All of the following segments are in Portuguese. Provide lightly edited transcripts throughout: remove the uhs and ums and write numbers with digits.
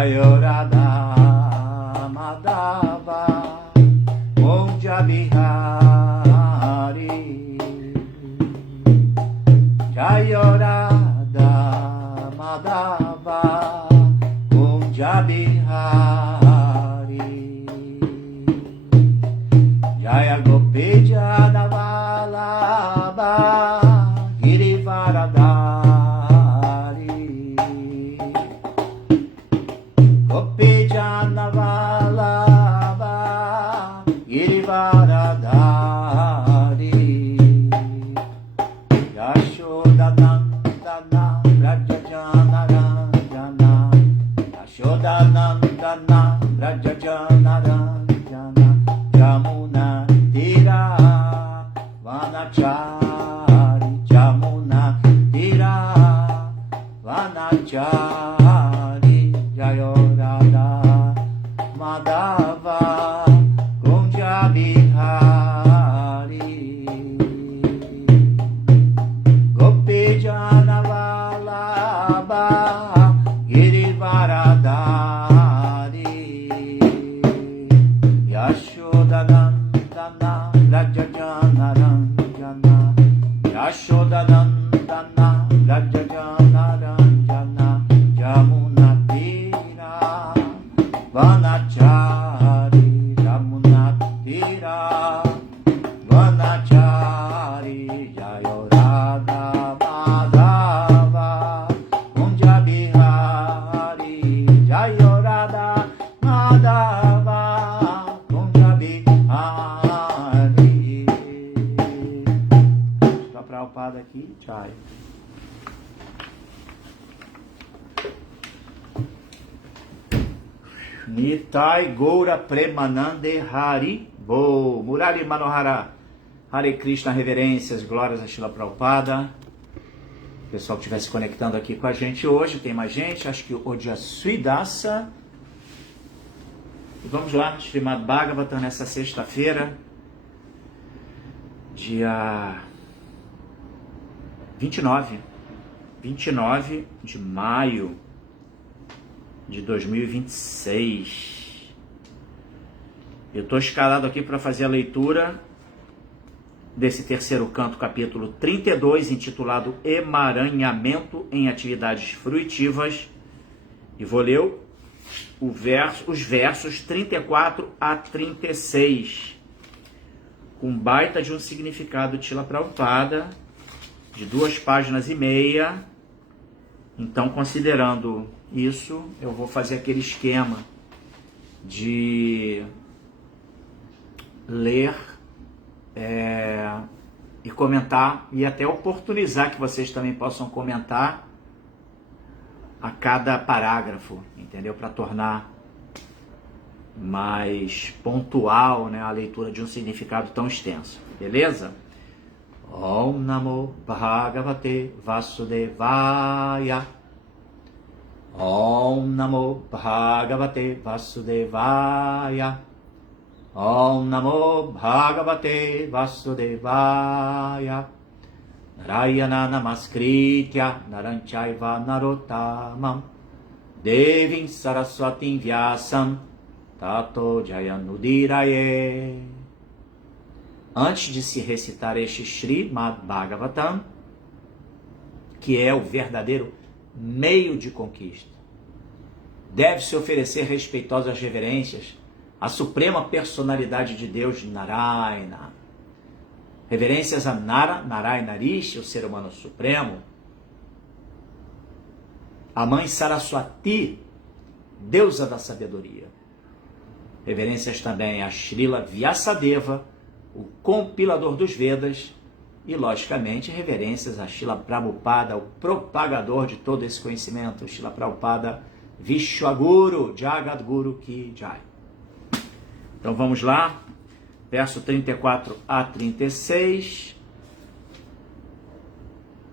Jayo Radha Madhava Kunja Bihari. Jayo Radha Madhava Kunja Bihari. Jaya Gopi Jadavalabha Girivaradari. Gopi Jadavalabha Girivaradari. Yashodanandana Rajajana Ranjana. Yashodanandana Rajajana Ranjana. Jamuna Tira Vanachari. Jamuna Tira Vanachari. Jayo Radha Madhava Kunja Bihari. Gopi Janavalabha Girivaradari. Yashodanandana Rajajana Ranjana. Yashodanandana Rajajana Ranjana. Jamuna Tira Vanachari. Jamuna Tira Vanachari. Jayo Radha Madhava Kunja Bihari. Jayo Radha Madhava Kunja Bihari. Só Prabhupada aqui, tchau. Nitai Goura Premanande Hari Bo. Murari Manohara Hare Krishna, reverências, glórias a Srila Prabhupada. O pessoal que estiver se conectando aqui com a gente hoje, tem mais gente, acho que o dia Suidasa. E vamos lá, Srimad Bhagavatam, nessa sexta-feira, dia 29 de maio de 2026. Eu estou escalado aqui para fazer a leitura desse terceiro canto, capítulo 32, intitulado Emaranhamento em Atividades Fruitivas, e vou ler os versos 34 a 36, com baita de um significado de Srila Prabhupada, de 2,5 páginas. Então, considerando isso, eu vou fazer aquele esquema de ler e comentar, e até oportunizar que vocês também possam comentar a cada parágrafo, entendeu? Para tornar mais pontual, né, a leitura de um significado tão extenso, beleza? Om Namo Bhagavate Vasudevaya. Om Namo Bhagavate Vasudevaya. Om Namo Bhagavate Vasudevaya. Narayana Namaskritya Naranchaiva Narottamam Devim Saraswatim Vyasam Tato Jayanudiraye. Antes de se recitar este Srimad Bhagavatam, que é o verdadeiro meio de conquista, deve-se oferecer respeitosas reverências à suprema personalidade de Deus, Narayana. Reverências a Narayana Rishi, o ser humano supremo, a mãe Saraswati, deusa da sabedoria. Reverências também a Srila Vyasadeva, o compilador dos Vedas, e, logicamente, reverências a Srila Prabhupada, o propagador de todo esse conhecimento, Srila Prabhupada Vishwaguru, Jagadguru Ki Jai. Então vamos lá, verso 34 a 36.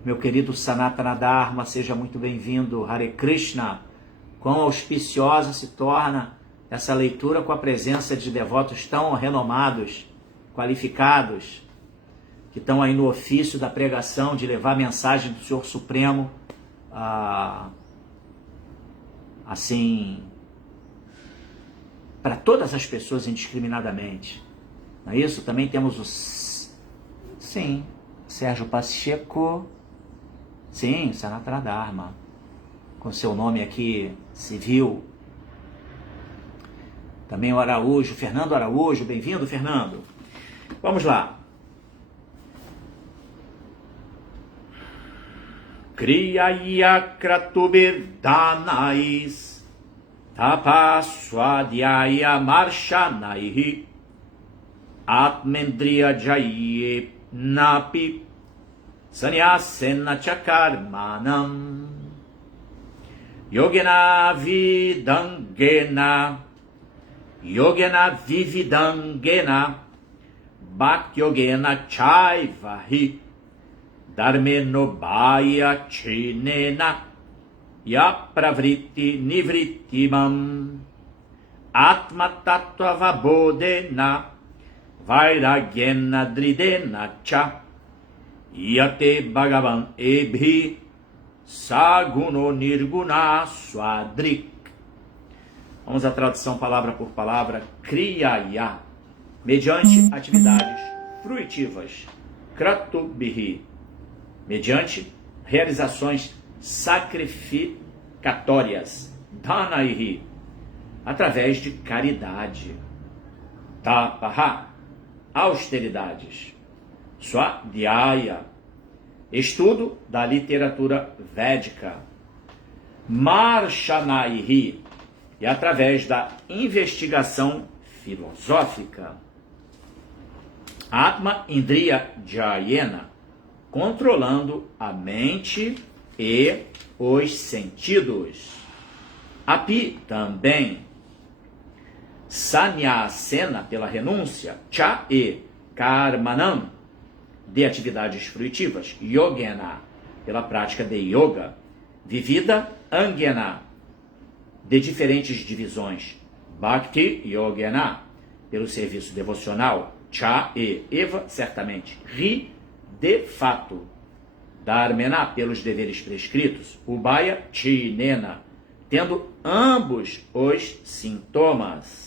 Meu querido Sanatana Dharma, seja muito bem-vindo. Hare Krishna. Quão auspiciosa se torna essa leitura com a presença de devotos tão renomados, qualificados, que estão aí no ofício da pregação, de levar a mensagem do Senhor Supremo, assim, para todas as pessoas indiscriminadamente. Não é isso? Também temos o... Sim, Sérgio Pacheco. Sim, Sanatana Dharma. Com seu nome aqui civil. Também o Araújo, Fernando Araújo. Bem-vindo, Fernando. Vamos lá. Kriyaya kratubirdanais tapaswadhyaya marshanaihi atmendriya jaye napi sanyasena chakarmanam yogena vidangena bhakyogena chaivahi dharmenobhaya chinena yapravriti nivritimam atma tattva vabodena vairagyena dridena cha yate bhagavan ebhi saguno nirguna swadrik. Vamos à tradução palavra por palavra. Kriyaya, mediante atividades fruitivas. Kratubihi, mediante realizações sacrificatórias. Dhanaihi, através de caridade. Tapaha, austeridades. Swadhyaya, estudo da literatura védica. Marshanaihi, e através da investigação filosófica. Atma Indriya Jayena, controlando a mente e os sentidos. Api também. Sanyasena, pela renúncia. Cha e Karmanam, de atividades fruitivas. Yogena, pela prática de yoga. Vivida Angena, de diferentes divisões. Bhakti Yogena, pelo serviço devocional. Cha e Eva, certamente. Ri, de fato. Dharmena, pelos deveres prescritos. Ubaya Chinena, tendo ambos os sintomas.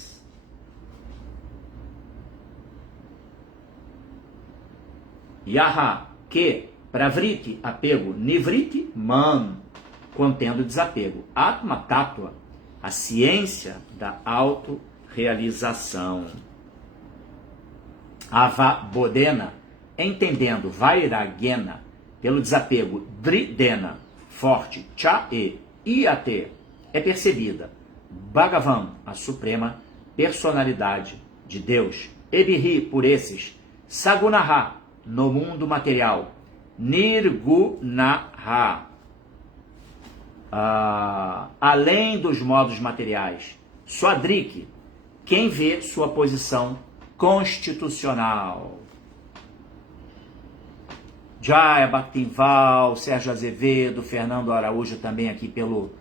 Yaha, que, pravriti, apego. Nivriti, man, contendo desapego. Atma Tattva, a ciência da autorrealização. Avabodena, entendendo. Vairagyena, pelo desapego. Dridena, forte. Cha e Iate, é percebida. Bhagavan, a suprema personalidade de Deus. Ebirri, por esses. Sagunaha, no mundo material. Nirgunaha, além dos modos materiais. Swadrik, quem vê sua posição constitucional. Jaya Bhaktinval, Sérgio Azevedo, Fernando Araújo também aqui pelo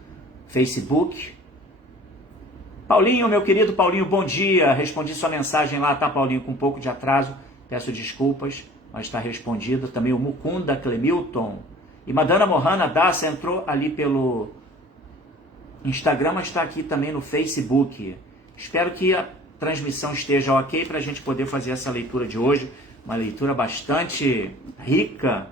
Facebook. Paulinho, meu querido Paulinho, bom dia. Respondi sua mensagem lá, tá, Paulinho, com um pouco de atraso. Peço desculpas, mas está respondida. Também o Mukunda Clemilton. E Madana Mohana Dasa entrou ali pelo Instagram, mas está aqui também no Facebook. Espero que a transmissão esteja ok para a gente poder fazer essa leitura de hoje. Uma leitura bastante rica,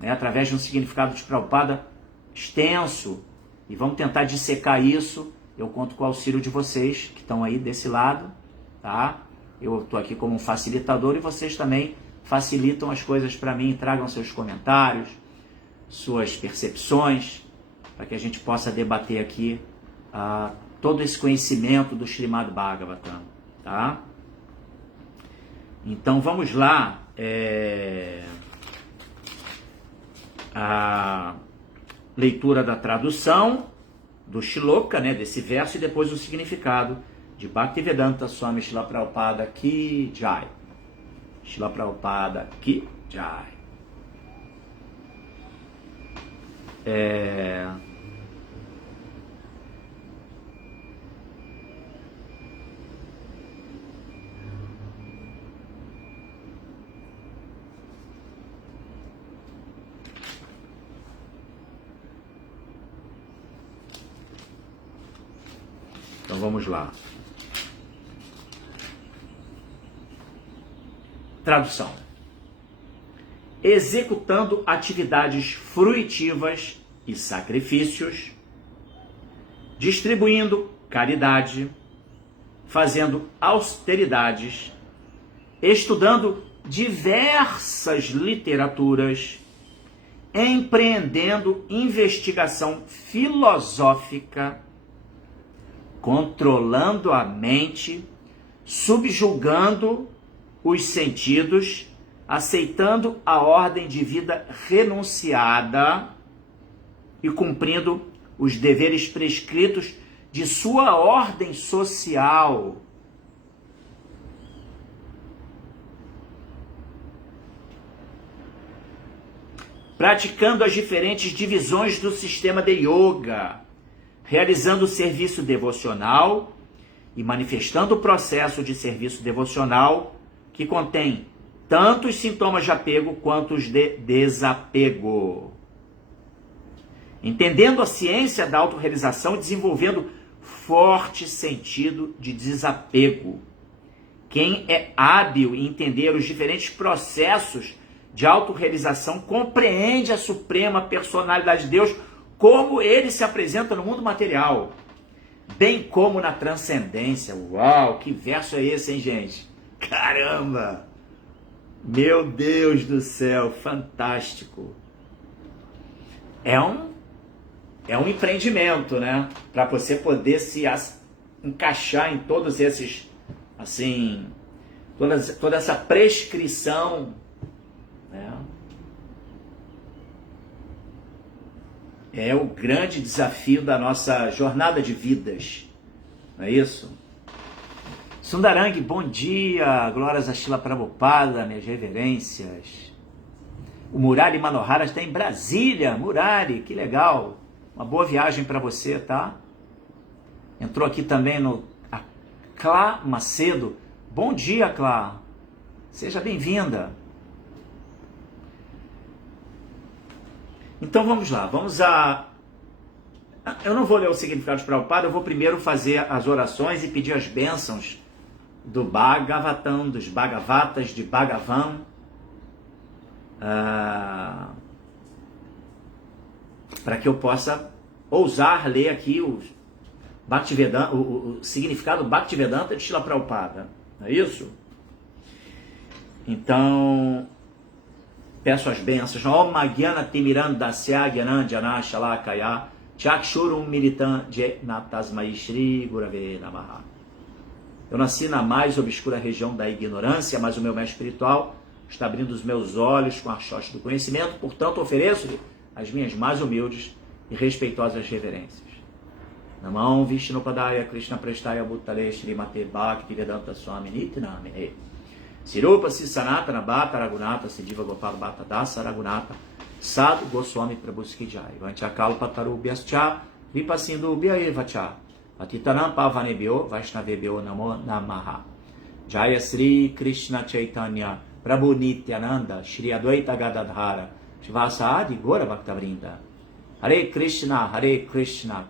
né, através de um significado de Prabhupada extenso. E vamos tentar dissecar isso. Eu conto com o auxílio de vocês que estão aí desse lado, tá? Eu estou aqui como um facilitador e vocês também facilitam as coisas para mim, tragam seus comentários, suas percepções, para que a gente possa debater aqui todo esse conhecimento do Srimad Bhagavatam, tá? Então vamos lá, a leitura da tradução do Shloka, né, desse verso, e depois o significado de Bhaktivedanta Swami Srila Prabhupada Ki Jai. Srila Prabhupada Ki Jai. Então vamos lá. Tradução: executando atividades fruitivas e sacrifícios, distribuindo caridade, fazendo austeridades, estudando diversas literaturas, empreendendo investigação filosófica, controlando a mente, subjugando os sentidos, aceitando a ordem de vida renunciada e cumprindo os deveres prescritos de sua ordem social. Praticando as diferentes divisões do sistema de yoga, realizando o serviço devocional e manifestando o processo de serviço devocional que contém tanto os sintomas de apego quanto os de desapego. Entendendo a ciência da autorrealização e desenvolvendo forte sentido de desapego. Quem é hábil em entender os diferentes processos de autorrealização compreende a suprema personalidade de Deus como ele se apresenta no mundo material, bem como na transcendência. Uau, que verso é esse, hein, gente? Caramba! Meu Deus do céu, fantástico. É um empreendimento, né? Para você poder se encaixar em todos esses, assim, toda essa prescrição, né? É o grande desafio da nossa jornada de vidas, não é isso? Sundarang, bom dia, glórias a Srila Prabhupada, minhas reverências. O Murari Manohara está em Brasília. Murari, que legal. Uma boa viagem para você, tá? Entrou aqui também a Clá Macedo. Bom dia, Clá. Seja bem-vinda. Então vamos lá, eu não vou ler o significado de Prabhupada, eu vou primeiro fazer as orações e pedir as bênçãos do Bhagavatam, dos Bhagavatas de Bhagavan, para que eu possa ousar ler aqui o significado Bhaktivedanta de Srila Prabhupada, não é isso? Então, peço as bênçãos. Om Gyana Timirandasya Gyananjana Shalakaya Chakshurum Militam Jena Tasmai Shri Gurave Namaha. Eu nasci na mais obscura região da ignorância, mas o meu mestre espiritual está abrindo os meus olhos com a choche do conhecimento, portanto ofereço-lhe as minhas mais humildes e respeitosas reverências. Namam Vishnupadaya Krishna Prestaya Bhuttale Srimate Bhaktivedanta Swami Nityanamine Sirupa Sanatana Bhatta Raghunatha Siddhiva Gopala Bhatta Dasa Raghunatha Sadhu Goswami Prabhuskijai Vanchakalpa Tarubhyascha Vipasindu Bhyaevacha Atitanam Pavanebhyo Vaishnavebhyo Namo Namaha. Jaya Sri Krishna Chaitanya Prabhu Nityananda Shri Advaita Gadadhara Shivasadi Gora Bhaktavrinda. Hare Krishna, Krishna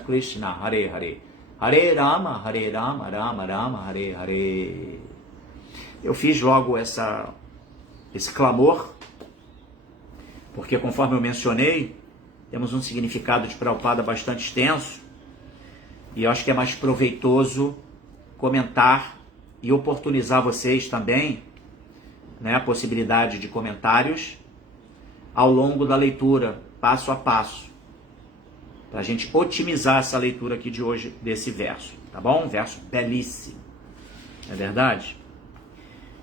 Krishna, Hare Hare, Hare Rama, Rama Rama, Hare Hare. Eu fiz logo esse clamor, porque conforme eu mencionei, temos um significado de Prabhupada bastante extenso, e eu acho que é mais proveitoso comentar e oportunizar vocês também, né, a possibilidade de comentários ao longo da leitura, passo a passo, para a gente otimizar essa leitura aqui de hoje desse verso, tá bom? Um verso belíssimo, não é verdade?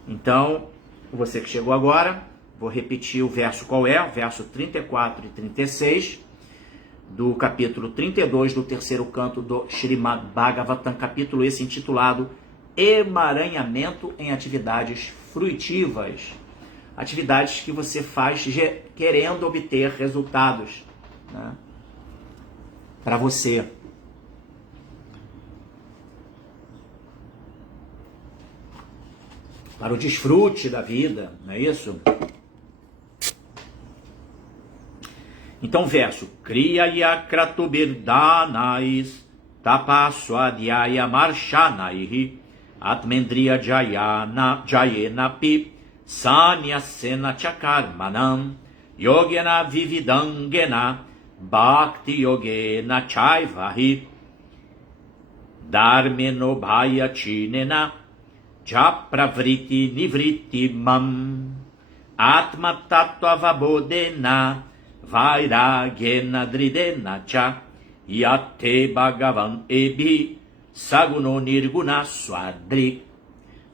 Então, você que chegou agora, vou repetir o verso qual é, o verso 34 e 36, do capítulo 32 do terceiro canto do Srimad Bhagavatam, capítulo esse intitulado Emaranhamento em Atividades Fruitivas. Atividades que você faz querendo obter resultados, né, para você. Para o desfrute da vida, não é isso? Então, verso: Kriyaya Kratubirdanais Tapaswadhyaya Marshanaihi Atmendriya Jayenapi Sanyasena chakarmanam yogena vividangena bhakti yogena chaivahi dharmeno bhaya chinena japravriti nivriti mam atma tattva vabodena vairagyena dridena cha yate bhagavan ebi saguno nirguna swadri.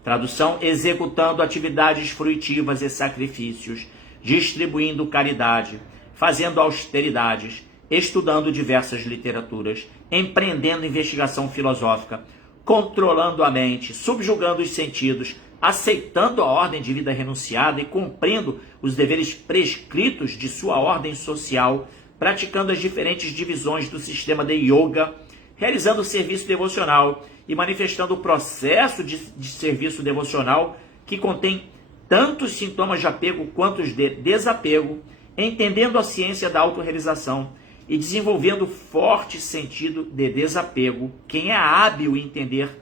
Tradução: executando atividades fruitivas e sacrifícios, distribuindo caridade, fazendo austeridades, estudando diversas literaturas, empreendendo investigação filosófica, controlando a mente, subjugando os sentidos, aceitando a ordem de vida renunciada e cumprindo os deveres prescritos de sua ordem social, praticando as diferentes divisões do sistema de yoga, realizando o serviço devocional e manifestando o processo de serviço devocional que contém tantos sintomas de apego quanto os de desapego, entendendo a ciência da autorrealização e desenvolvendo forte sentido de desapego. Quem é hábil em entender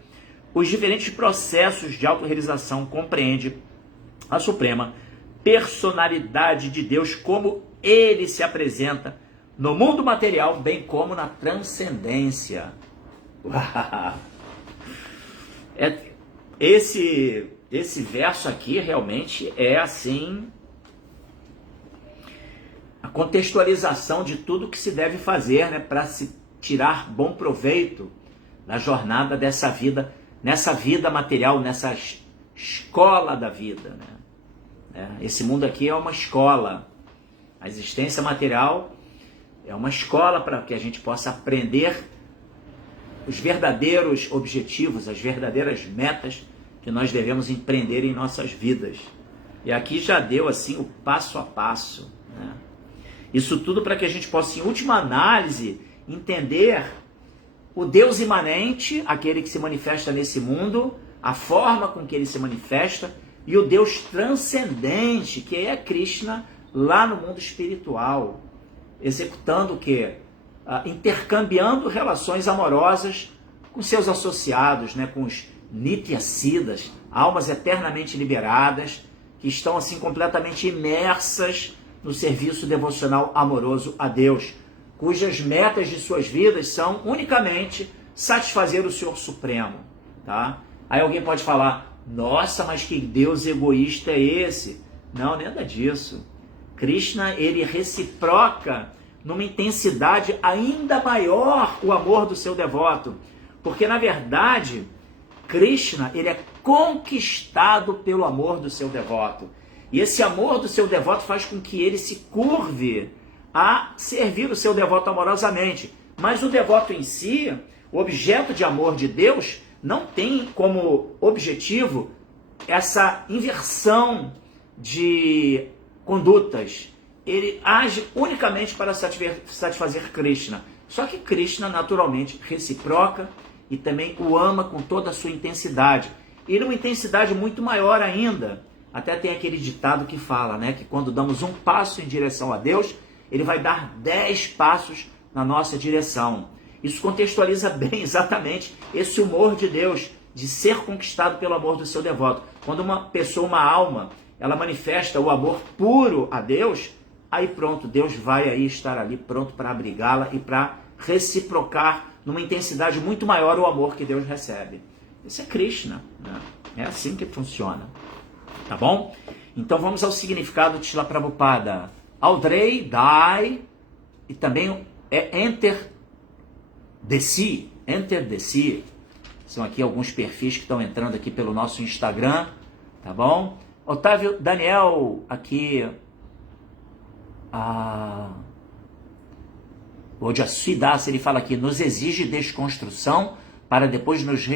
os diferentes processos de autorrealização compreende a suprema personalidade de Deus como ele se apresenta no mundo material, bem como na transcendência. Esse verso aqui realmente é assim a contextualização de tudo que se deve fazer, né, para se tirar bom proveito da jornada dessa vida, nessa vida material, nessa escola da vida, né? Esse mundo aqui é uma escola. A existência material é uma escola para que a gente possa aprender os verdadeiros objetivos, as verdadeiras metas que nós devemos empreender em nossas vidas. E aqui já deu assim o passo a passo, né? Isso tudo para que a gente possa, em última análise, entender o Deus imanente, aquele que se manifesta nesse mundo, a forma com que ele se manifesta, e o Deus transcendente, que é Krishna, lá no mundo espiritual, executando o quê? Intercambiando relações amorosas com seus associados, né? Com os Nityasiddhas, almas eternamente liberadas, que estão assim completamente imersas no serviço devocional amoroso a Deus, cujas metas de suas vidas são unicamente satisfazer o Senhor Supremo, tá? Aí alguém pode falar: nossa, mas que Deus egoísta é esse? Não, nada disso. Krishna, ele reciproca numa intensidade ainda maior o amor do seu devoto, porque na verdade Krishna, ele é conquistado pelo amor do seu devoto, e esse amor do seu devoto faz com que ele se curve a servir o seu devoto amorosamente. Mas o devoto em si, o objeto de amor de Deus, não tem como objetivo essa inversão de condutas. Ele age unicamente para satisfazer Krishna. Só que Krishna naturalmente reciproca e também o ama com toda a sua intensidade. E numa intensidade muito maior ainda. Até tem aquele ditado que fala, né, que quando damos um passo em direção a Deus, ele vai dar 10 passos na nossa direção. Isso contextualiza bem exatamente esse humor de Deus, de ser conquistado pelo amor do seu devoto. Quando uma pessoa, uma alma, ela manifesta o amor puro a Deus, aí pronto, Deus vai aí estar ali pronto para abrigá-la e para reciprocar numa intensidade muito maior o amor que Deus recebe. Isso é Krishna, né? É assim que funciona. Tá bom? Então vamos ao significado de Srila Prabhupada. Audrey, die, e também é enter the sea. Enter the sea. São aqui alguns perfis que estão entrando aqui pelo nosso Instagram. Tá bom? Otávio Daniel, aqui. O Jasui Das, ele fala aqui: nos exige desconstrução para depois nos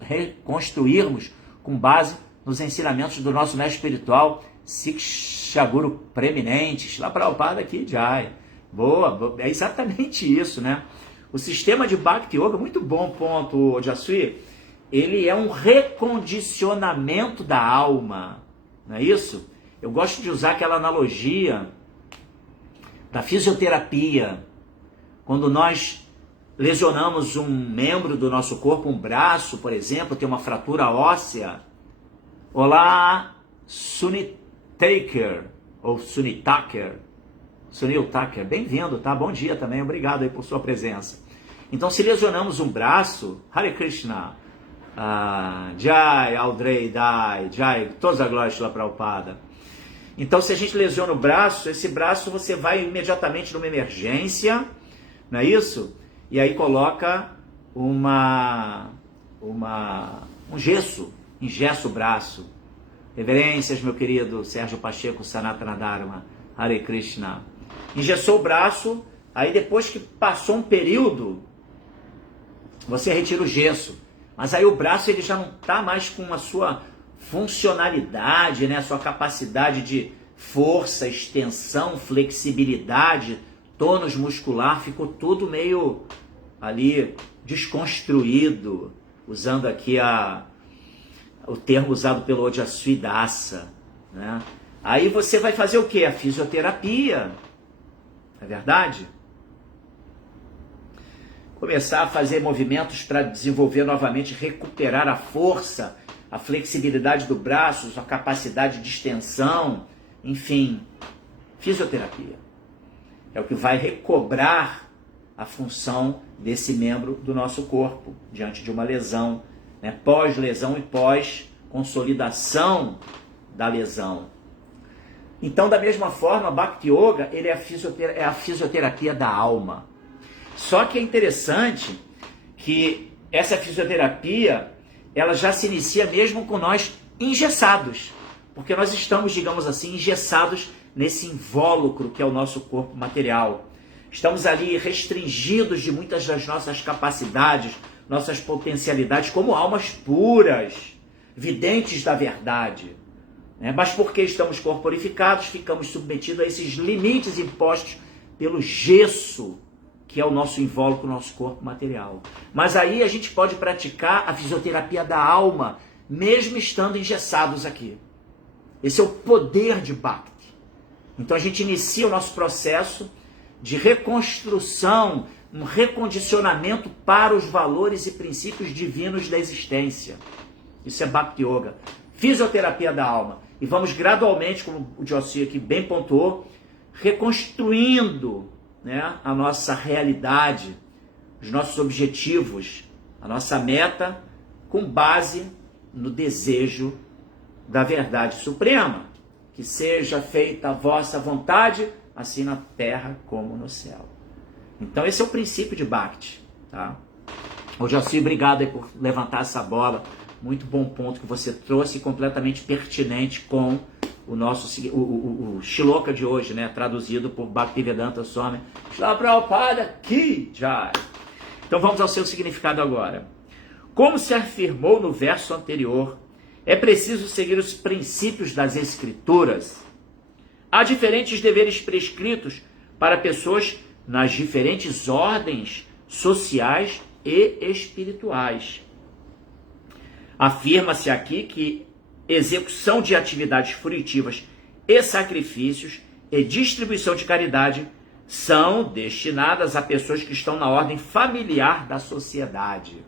reconstruirmos com base nos ensinamentos do nosso mestre espiritual, Siksha Guru preeminente, lá Prabhupada aqui, Jai. Boa, é exatamente isso, né? O sistema de Bhakti Yoga, muito bom ponto, Jasui, ele é um recondicionamento da alma, não é isso? Eu gosto de usar aquela analogia da fisioterapia. Quando nós lesionamos um membro do nosso corpo, um braço, por exemplo, tem uma fratura óssea. Olá, Taker, ou Sunil Thakur. Sunil Thakur, bem-vindo, tá? Bom dia também, obrigado aí por sua presença. Então, se lesionamos um braço, Hare Krishna, Jai, Audrey, Dai, Jai, todas as glórias lá Prabhupada. Então, se a gente lesiona o braço, esse braço você vai imediatamente numa emergência, não é isso? E aí coloca um gesso, engessa o braço. Reverências, meu querido Sérgio Pacheco, Sanatana Dharma, Hare Krishna. Engessou o braço, aí depois que passou um período, você retira o gesso. Mas aí o braço ele já não está mais com a sua funcionalidade, né? A sua capacidade de força, extensão, flexibilidade, tônus muscular, ficou tudo meio ali desconstruído, usando aqui o termo usado pelo Ojasvi Dasa, né? Aí você vai fazer o quê? A fisioterapia, não é verdade? Começar a fazer movimentos para desenvolver novamente, recuperar a força, a flexibilidade do braço, a capacidade de extensão, enfim, fisioterapia. É o que vai recobrar a função desse membro do nosso corpo, diante de uma lesão, né? Pós-lesão e pós-consolidação da lesão. Então, da mesma forma, Bhakti Yoga ele é a fisioterapia da alma. Só que é interessante que essa fisioterapia, ela já se inicia mesmo com nós engessados, porque nós estamos, digamos assim, engessados nesse invólucro que é o nosso corpo material. Estamos ali restringidos de muitas das nossas capacidades, nossas potencialidades, como almas puras, videntes da verdade. Mas porque estamos corporificados, ficamos submetidos a esses limites impostos pelo gesso, que é o nosso invólucro, o nosso corpo material. Mas aí a gente pode praticar a fisioterapia da alma, mesmo estando engessados aqui. Esse é o poder de Bhakti. Então a gente inicia o nosso processo de reconstrução, um recondicionamento para os valores e princípios divinos da existência. Isso é Bhakti Yoga. Fisioterapia da alma. E vamos gradualmente, como o Jossi aqui bem pontuou, reconstruindo, né, a nossa realidade, os nossos objetivos, a nossa meta, com base no desejo da verdade suprema. Que seja feita a vossa vontade, assim na terra como no céu. Então esse é o princípio de Bhakti. Tá? Ô Jossi, obrigado aí por levantar essa bola. Muito bom ponto que você trouxe, completamente pertinente com o nosso o Shloka de hoje, né, traduzido por Bhaktivedanta Swami Srila Prabhupada Ki Jai. Então vamos ao seu significado agora. Como se afirmou no verso anterior, é preciso seguir os princípios das Escrituras. Há diferentes deveres prescritos para pessoas nas diferentes ordens sociais e espirituais. Afirma-se aqui que execução de atividades fruitivas e sacrifícios e distribuição de caridade são destinadas a pessoas que estão na ordem familiar da sociedade.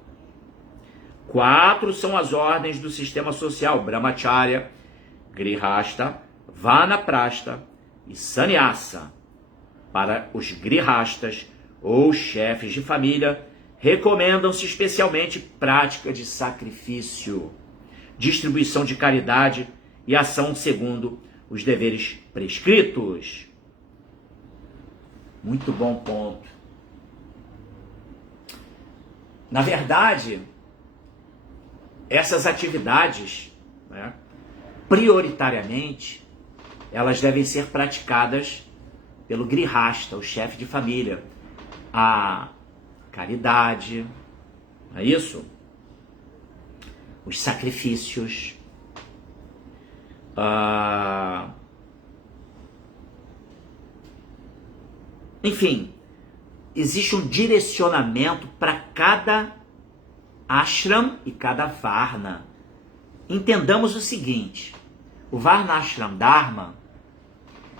4 são as ordens do sistema social: Brahmacharya, Grihasta, Vanaprastha e Sannyasa. Para os Grihastas ou chefes de família, recomendam-se especialmente prática de sacrifício, distribuição de caridade e ação segundo os deveres prescritos. Muito bom ponto. Na verdade, essas atividades, né, prioritariamente, elas devem ser praticadas pelo Grihasta, o chefe de família. A caridade, não é isso? Os sacrifícios, enfim, existe um direcionamento para cada ashram e cada varna. Entendamos o seguinte: o Varnashram Dharma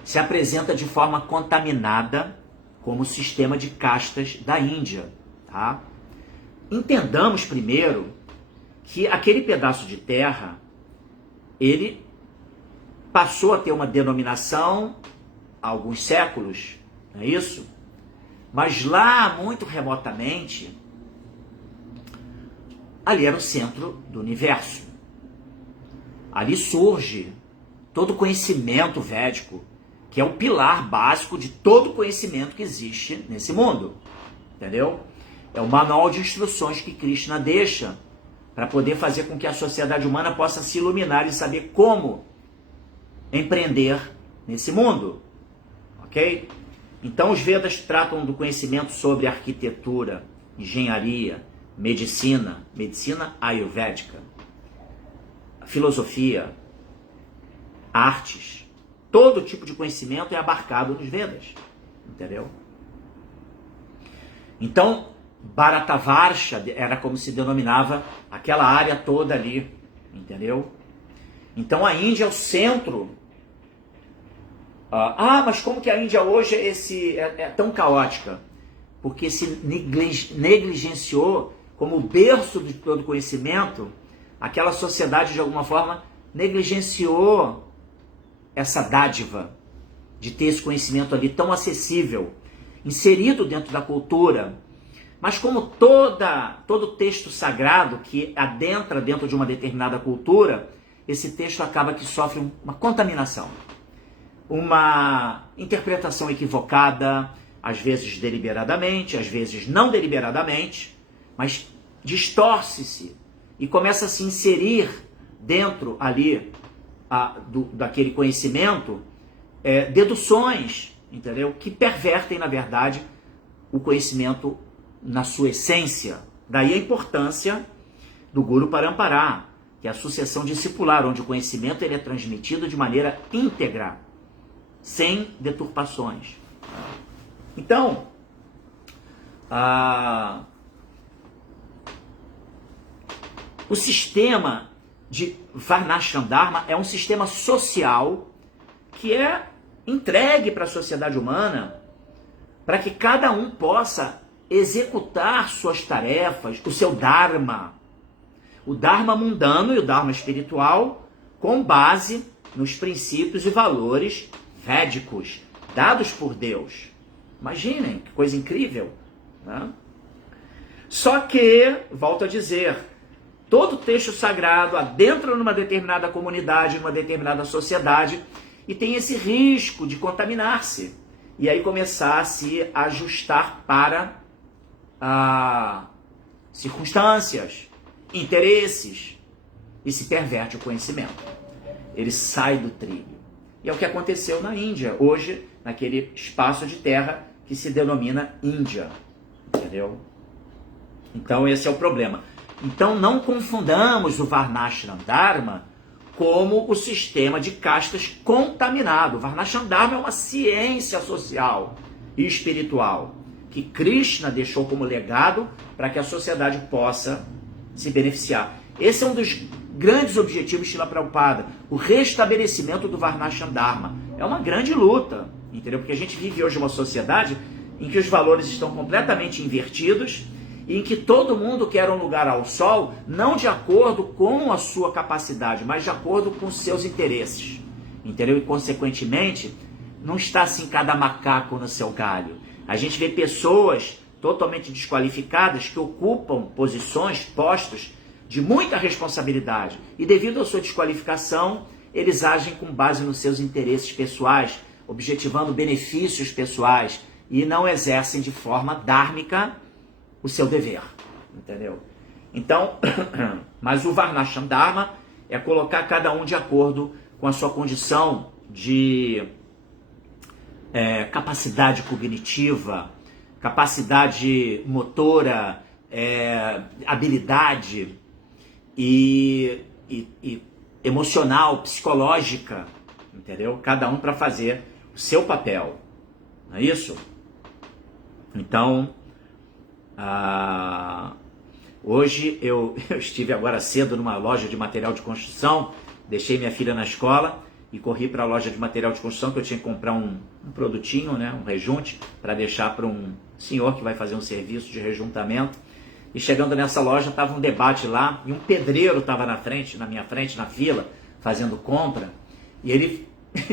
se apresenta de forma contaminada como o sistema de castas da Índia. Tá? Entendamos primeiro que aquele pedaço de terra, ele passou a ter uma denominação há alguns séculos, não é isso? Mas lá, muito remotamente, ali era o centro do universo. Ali surge todo o conhecimento védico, que é o pilar básico de todo o conhecimento que existe nesse mundo. Entendeu? É o manual de instruções que Krishna deixa para poder fazer com que a sociedade humana possa se iluminar e saber como empreender nesse mundo. Ok? Então os Vedas tratam do conhecimento sobre arquitetura, engenharia, medicina ayurvédica, filosofia, artes. Todo tipo de conhecimento é abarcado nos Vedas. Entendeu? Então, Bharatavarsha era como se denominava aquela área toda ali, entendeu? Então a Índia é o centro. Mas como que a Índia hoje é tão caótica? Porque se negligenciou como o berço de todo conhecimento, aquela sociedade de alguma forma negligenciou essa dádiva de ter esse conhecimento ali tão acessível, inserido dentro da cultura. Mas como todo texto sagrado que adentra dentro de uma determinada cultura, esse texto acaba que sofre uma contaminação, uma interpretação equivocada, às vezes deliberadamente, às vezes não deliberadamente, mas distorce-se e começa a se inserir dentro ali daquele conhecimento deduções, entendeu? Que pervertem, na verdade, o conhecimento na sua essência. Daí a importância do Guru Parampara, que é a sucessão discipular, onde o conhecimento ele é transmitido de maneira íntegra, sem deturpações. Então, o sistema de Varnashram Dharma é um sistema social que é entregue para a sociedade humana para que cada um possa executar suas tarefas, o seu Dharma. O Dharma mundano e o Dharma espiritual, com base nos princípios e valores védicos, dados por Deus. Imaginem, que coisa incrível, né? Só que, volto a dizer, todo texto sagrado adentra numa determinada comunidade, numa determinada sociedade, e tem esse risco de contaminar-se. E aí começar a se ajustar para circunstâncias, interesses, e se perverte o conhecimento. Ele sai do trilho. E é o que aconteceu na Índia, hoje, naquele espaço de terra que se denomina Índia. Entendeu? Então esse é o problema. Então não confundamos o Varnashram Dharma como o sistema de castas contaminado. O Varnashram Dharma é uma ciência social e espiritual que Krishna deixou como legado para que a sociedade possa se beneficiar. Esse é um dos grandes objetivos de Srila Prabhupada, o restabelecimento do Varnashram Dharma. É uma grande luta, entendeu? Porque a gente vive hoje uma sociedade em que os valores estão completamente invertidos e em que todo mundo quer um lugar ao sol, não de acordo com a sua capacidade, mas de acordo com os seus interesses, entendeu? E, consequentemente, não está assim cada macaco no seu galho. A gente vê pessoas totalmente desqualificadas que ocupam posições, postos de muita responsabilidade. E devido à sua desqualificação, eles agem com base nos seus interesses pessoais, objetivando benefícios pessoais e não exercem de forma dármica o seu dever, entendeu? Então, mas o Varnashram Dharma é colocar cada um de acordo com a sua condição de capacidade cognitiva, capacidade motora, habilidade e emocional, psicológica, entendeu? Cada um para fazer o seu papel, não é isso? Então, hoje eu estive agora cedo numa loja de material de construção, deixei minha filha na escola e corri para a loja de material de construção que eu tinha que comprar um produtinho, né, um rejunte, para deixar para um senhor que vai fazer um serviço de rejuntamento. E chegando nessa loja, estava um debate lá, e um pedreiro estava na minha frente, na fila, fazendo compra. E ele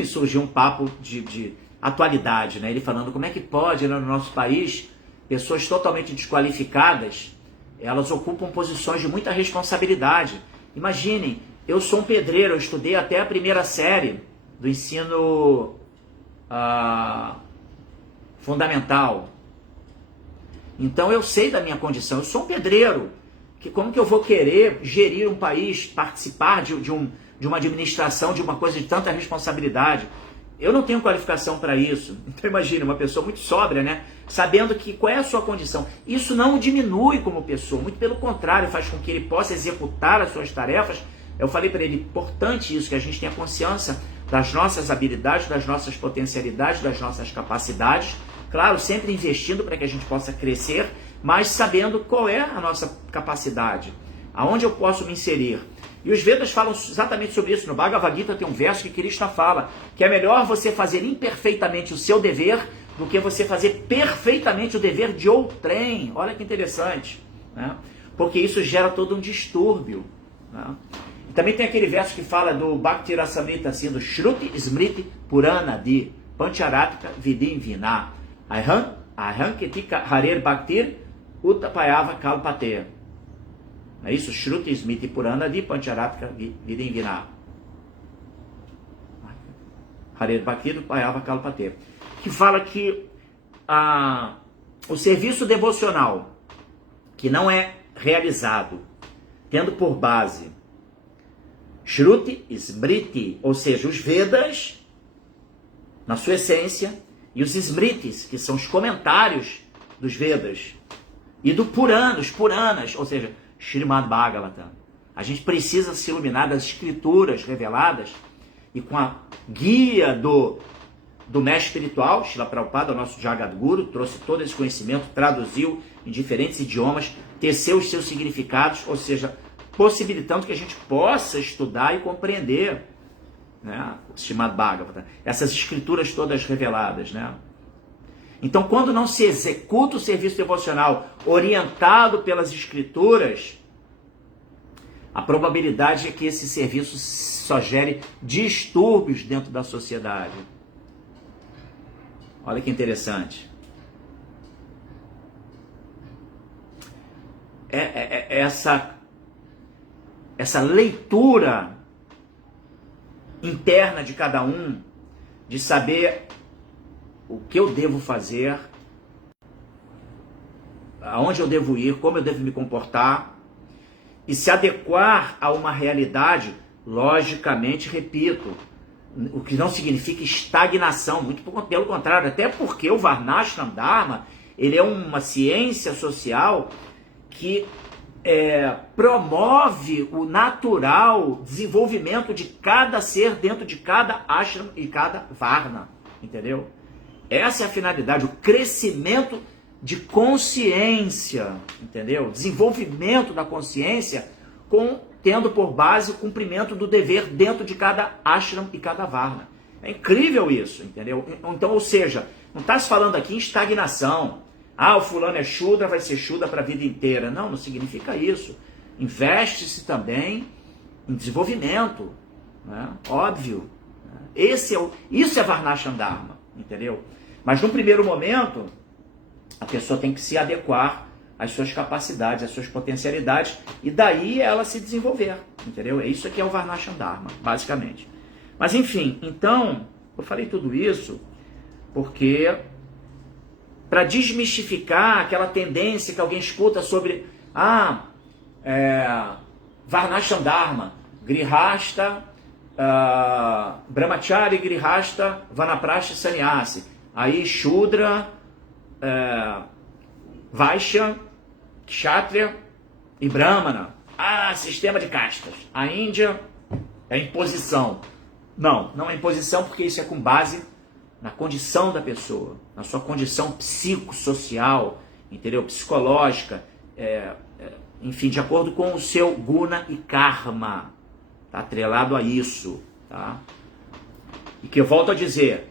surgiu um papo de atualidade, né? Ele falando como é que pode, né, no nosso país, pessoas totalmente desqualificadas, elas ocupam posições de muita responsabilidade. Imaginem, eu sou um pedreiro, eu estudei até a primeira série do ensino fundamental. Então eu sei da minha condição, eu sou um pedreiro. Como que eu vou querer gerir um país, participar de uma administração, de uma coisa de tanta responsabilidade? Eu não tenho qualificação para isso. Então imagine, uma pessoa muito sóbria, né? Sabendo qual é a sua condição. Isso não o diminui como pessoa, muito pelo contrário, faz com que ele possa executar as suas tarefas. Eu falei para ele, importante isso, que a gente tenha consciência das nossas habilidades, das nossas potencialidades, das nossas capacidades. Claro, sempre investindo para que a gente possa crescer, mas sabendo qual é a nossa capacidade, aonde eu posso me inserir. E os Vedas falam exatamente sobre isso. No Bhagavad Gita tem um verso que Krishna fala que é melhor você fazer imperfeitamente o seu dever do que você fazer perfeitamente o dever de outrem. Olha que interessante, né? Porque isso gera todo um distúrbio, né? E também tem aquele verso que fala do Bhakti Rasamrita, assim, do Shruti Smriti Purana di Pancharatika Vidim Vina Aham Ketika Harer Bhaktir Utapayava Kalpate. É isso? Shruti Smriti Purana di Pancharatika Vidim Vina Harer Bhaktir Utapayava Kalpate. Que fala que o serviço devocional que não é realizado tendo por base Shruti, Smriti, ou seja, os Vedas, na sua essência, e os Smritis, que são os comentários dos Vedas, e do Purana, os Puranas, ou seja, Srimad Bhagavatam. A gente precisa se iluminar das escrituras reveladas e com a guia do mestre espiritual, Srila Prabhupada, o nosso Jagadguru, trouxe todo esse conhecimento, traduziu em diferentes idiomas, teceu os seus significados, ou seja, possibilitando que a gente possa estudar e compreender, né, o Srimad Bhagavatam, essas escrituras todas reveladas, né? Então, quando não se executa o serviço devocional orientado pelas escrituras, a probabilidade é que esse serviço só gere distúrbios dentro da sociedade. Olha que interessante. Essa leitura interna de cada um, de saber o que eu devo fazer, aonde eu devo ir, como eu devo me comportar, e se adequar a uma realidade, logicamente, repito, o que não significa estagnação, muito pelo contrário, até porque o Varnashram Dharma, ele é uma ciência social que promove o natural desenvolvimento de cada ser dentro de cada ashram e cada varna, entendeu? Essa é a finalidade, o crescimento de consciência, entendeu? Desenvolvimento da consciência tendo por base o cumprimento do dever dentro de cada ashram e cada varna. É incrível isso, entendeu? Então, ou seja, não está se falando aqui em estagnação. O fulano é Shudra, vai ser Shudra para a vida inteira. Não significa isso. Investe-se também em desenvolvimento, né? Óbvio. Isso é Varnashram Dharma, entendeu? Mas no primeiro momento, a pessoa tem que se adequar às suas capacidades, às suas potencialidades, e daí ela se desenvolver, entendeu? É isso que é o Varnashram Dharma, basicamente. Mas enfim, então, eu falei tudo isso porque para desmistificar aquela tendência que alguém escuta sobre Varnashram Dharma, Grihasta, Brahmachari, Grihasta, Vanaprastha, Sannyasi. Aí Shudra, Vaishya, Kshatriya e Brahmana. Sistema de castas. A Índia é imposição. Não é imposição, porque isso é com base na condição da pessoa, na sua condição psicossocial, entendeu? Psicológica, enfim, de acordo com o seu guna e karma. Está atrelado a isso, tá? E que eu volto a dizer,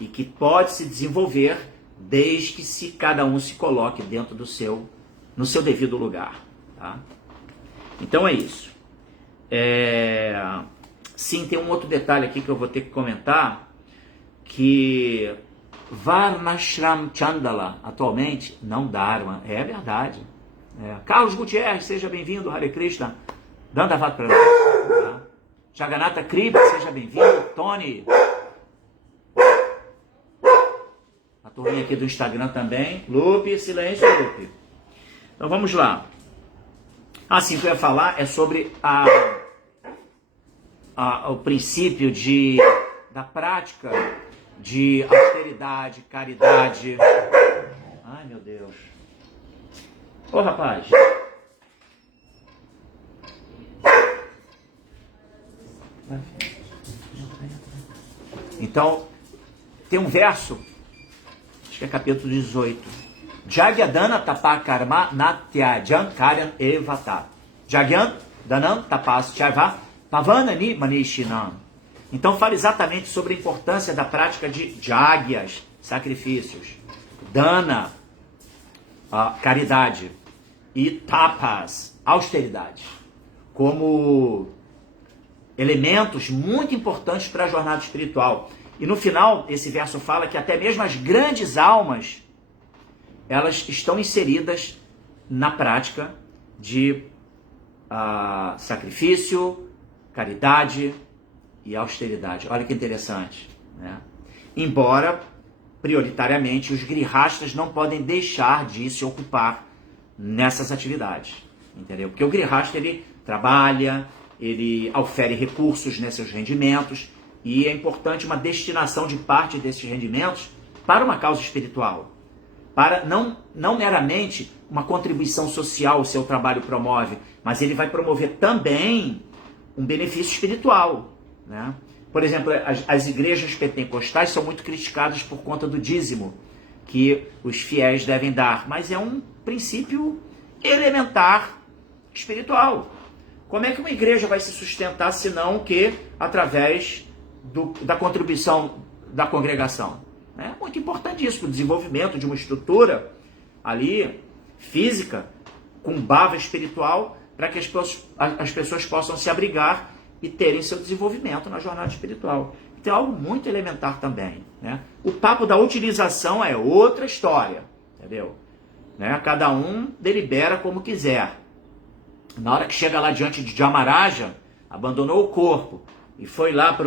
e que pode se desenvolver desde que cada um se coloque dentro no seu devido lugar, tá? Então é isso. Sim, tem um outro detalhe aqui que eu vou ter que comentar, que Varnashram Chandala, atualmente, não Dharma. É verdade. Carlos Gutierrez, seja bem-vindo, Hare Krishna. Dandavat para nós. Jagannatha Kripa, seja bem-vindo. Tony. A turminha aqui do Instagram também. Lupe, silêncio, Lupe. Então vamos lá. Assim, o que eu ia falar é sobre o princípio da prática de austeridade, caridade. Ai, meu Deus. Ô, rapaz. Então, tem um verso, acho que é capítulo 18. Jagyadana tapa karma natyajan karyan evata. Jagyan danam tapas charva pavanani manishinam. Então fala exatamente sobre a importância da prática de jagyas, sacrifícios, dana, caridade, e tapas, austeridade, como elementos muito importantes para a jornada espiritual. E no final, esse verso fala que até mesmo as grandes almas, elas estão inseridas na prática de sacrifício, caridade e austeridade. Olha que interessante, né? Embora, prioritariamente, os grihastas não podem deixar de se ocupar nessas atividades, entendeu? Porque o grihasta, ele trabalha, ele ofere recursos nesses rendimentos, e é importante uma destinação de parte desses rendimentos para uma causa espiritual, para não meramente uma contribuição social o seu trabalho promove, mas ele vai promover também um benefício espiritual, né? Por exemplo, as igrejas pentecostais são muito criticadas por conta do dízimo que os fiéis devem dar, mas é um princípio elementar espiritual. Como é que uma igreja vai se sustentar senão que através da contribuição da congregação? É muito importante isso para o desenvolvimento de uma estrutura ali física com base espiritual, para que as pessoas possam se abrigar e terem seu desenvolvimento na jornada espiritual. Então é algo muito elementar também, né? O papo da utilização é outra história, entendeu? Né? Cada um delibera como quiser. Na hora que chega lá diante de Jamaraja, abandonou o corpo e foi lá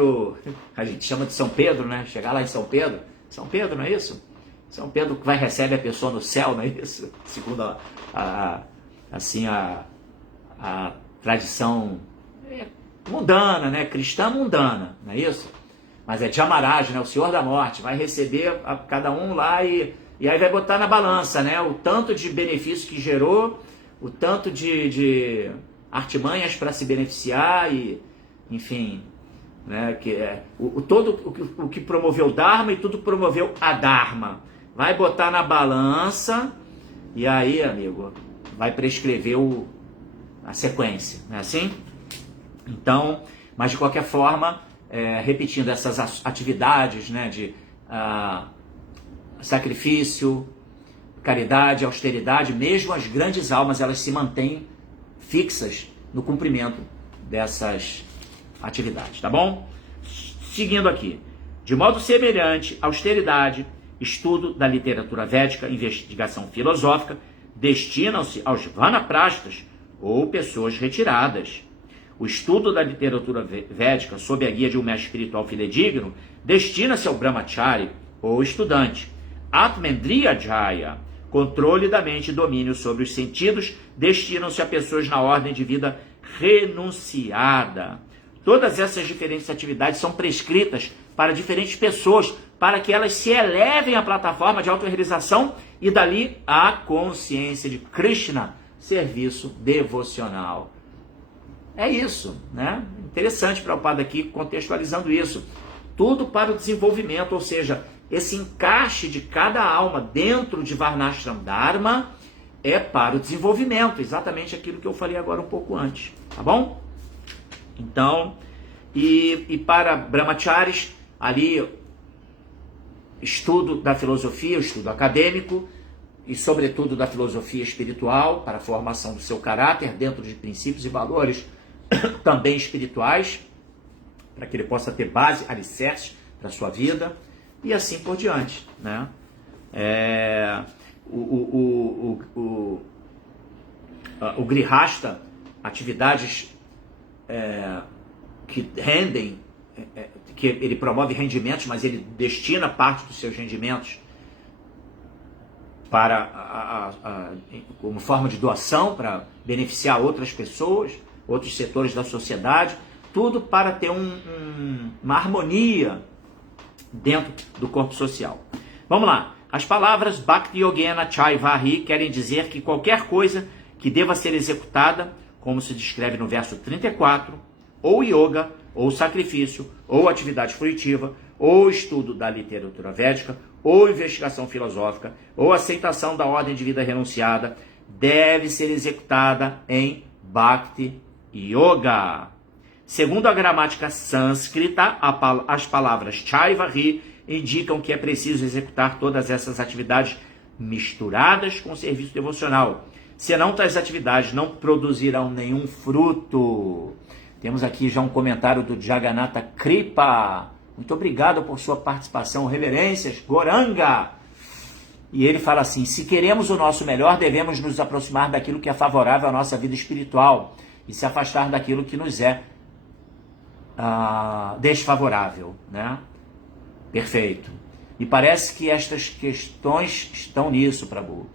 a gente chama de São Pedro, né? Chegar lá em São Pedro, não é isso? São Pedro que recebe a pessoa no céu, não é isso? Segundo a tradição mundana, né? Cristã mundana, não é isso? Mas é Jamaraja, né? O Senhor da Morte, vai receber cada um lá e aí vai botar na balança, né? O tanto de benefício que gerou, o tanto de artimanhas para se beneficiar e, enfim, né? O que promoveu o Dharma e tudo promoveu a Dharma. Vai botar na balança e aí, amigo, vai prescrever a sequência, não é assim? Então, mas de qualquer forma, repetindo essas atividades, né, de sacrifício, caridade, austeridade, mesmo as grandes almas, elas se mantêm fixas no cumprimento dessas atividades, tá bom? Seguindo aqui. De modo semelhante, austeridade, estudo da literatura védica, investigação filosófica, destinam-se aos vanaprastas ou pessoas retiradas. O estudo da literatura védica, sob a guia de um mestre espiritual fidedigno, destina-se ao brahmachari ou estudante. Atmendriya Jaya, controle da mente e domínio sobre os sentidos, destinam-se a pessoas na ordem de vida renunciada. Todas essas diferentes atividades são prescritas para diferentes pessoas, para que elas se elevem à plataforma de autorrealização e dali à consciência de Krishna, serviço devocional. É isso, né? Interessante Prabhupada aqui contextualizando isso. Tudo para o desenvolvimento, ou seja, esse encaixe de cada alma dentro de Varnashram Dharma é para o desenvolvimento, exatamente aquilo que eu falei agora um pouco antes, tá bom? Então, e para brahmacharis, ali, estudo da filosofia, estudo acadêmico, e sobretudo da filosofia espiritual, para a formação do seu caráter, dentro de princípios e valores também espirituais, para que ele possa ter base, alicerce para a sua vida e assim por diante, né? O Grihasta, atividades que rendem, que ele promove rendimentos, mas ele destina parte dos seus rendimentos para como forma de doação, para beneficiar outras pessoas, outros setores da sociedade, tudo para ter uma harmonia dentro do corpo social. Vamos lá. As palavras Bhakti Yogena Chai Vahi querem dizer que qualquer coisa que deva ser executada, como se descreve no verso 34, ou yoga, ou sacrifício, ou atividade fruitiva, ou estudo da literatura védica, ou investigação filosófica, ou aceitação da ordem de vida renunciada, deve ser executada em Bhakti Yoga. Segundo a gramática sânscrita, as palavras Chai Vahi indicam que é preciso executar todas essas atividades misturadas com o serviço devocional, senão tais atividades não produzirão nenhum fruto. Temos aqui já um comentário do Jagannatha Kripa. Muito obrigado por sua participação. Reverências, Goranga. E ele fala assim: se queremos o nosso melhor, devemos nos aproximar daquilo que é favorável à nossa vida espiritual e se afastar daquilo que nos é desfavorável, né? Perfeito. E parece que estas questões estão nisso, Prabhu.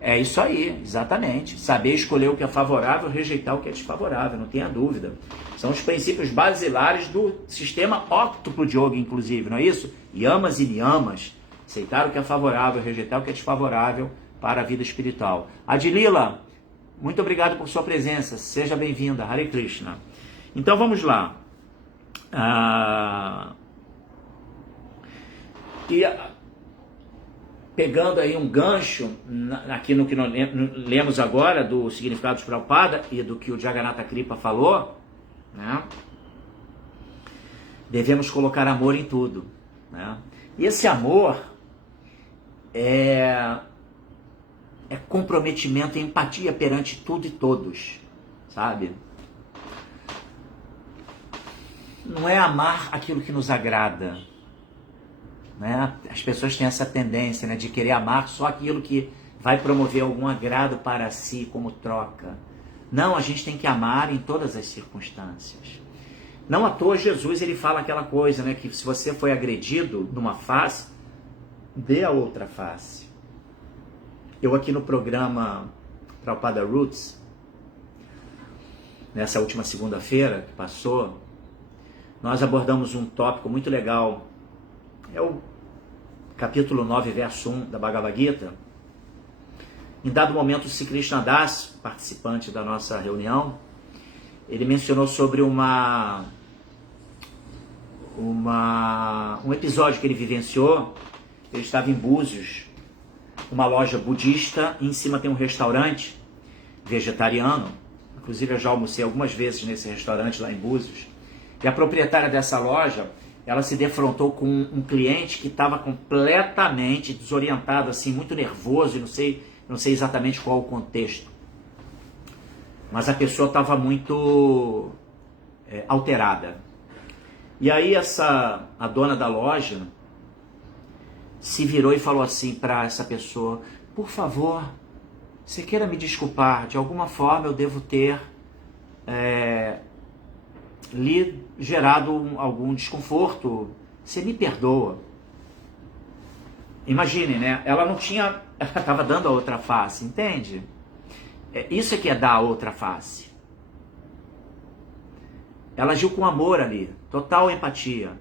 É isso aí, exatamente. Saber escolher o que é favorável, rejeitar o que é desfavorável, não tenha dúvida. São os princípios basilares do sistema óctuplo de yoga, inclusive, não é isso? Yamas e niyamas. Aceitar o que é favorável, rejeitar o que é desfavorável para a vida espiritual. Adilila, muito obrigado por sua presença. Seja bem-vinda. Hare Krishna. Então vamos lá. Pegando aí um gancho aqui no que nós lemos agora do significado de Prabhupada e do que o Jagannatha Kripa falou, né? Devemos colocar amor em tudo, né? E esse amor é comprometimento e empatia perante tudo e todos, sabe? Não é amar aquilo que nos agrada, né? As pessoas têm essa tendência, né, de querer amar só aquilo que vai promover algum agrado para si como troca. Não, a gente tem que amar em todas as circunstâncias. Não à toa Jesus ele fala aquela coisa, né, que se você foi agredido numa face, dê a outra face. Eu aqui no programa Prabhupada Roots, nessa última segunda-feira que passou, nós abordamos um tópico muito legal. É o capítulo 9, verso 1 da Bhagavad Gita. Em dado momento, o Sri Krishna Das, participante da nossa reunião, ele mencionou sobre um episódio que ele vivenciou. Ele estava em Búzios, uma loja budista, e em cima tem um restaurante vegetariano. Inclusive eu já almocei algumas vezes nesse restaurante lá em Búzios. E a proprietária dessa loja, ela se defrontou com um cliente que estava completamente desorientado, assim, muito nervoso, e não sei exatamente qual o contexto. Mas a pessoa estava muito alterada. E aí a dona da loja se virou e falou assim para essa pessoa: por favor, você queira me desculpar, de alguma forma eu devo ter lhe gerado algum desconforto, você me perdoa. Imagine, né? Ela estava dando a outra face, entende? Isso é que é dar a outra face. Ela agiu com amor ali, total empatia.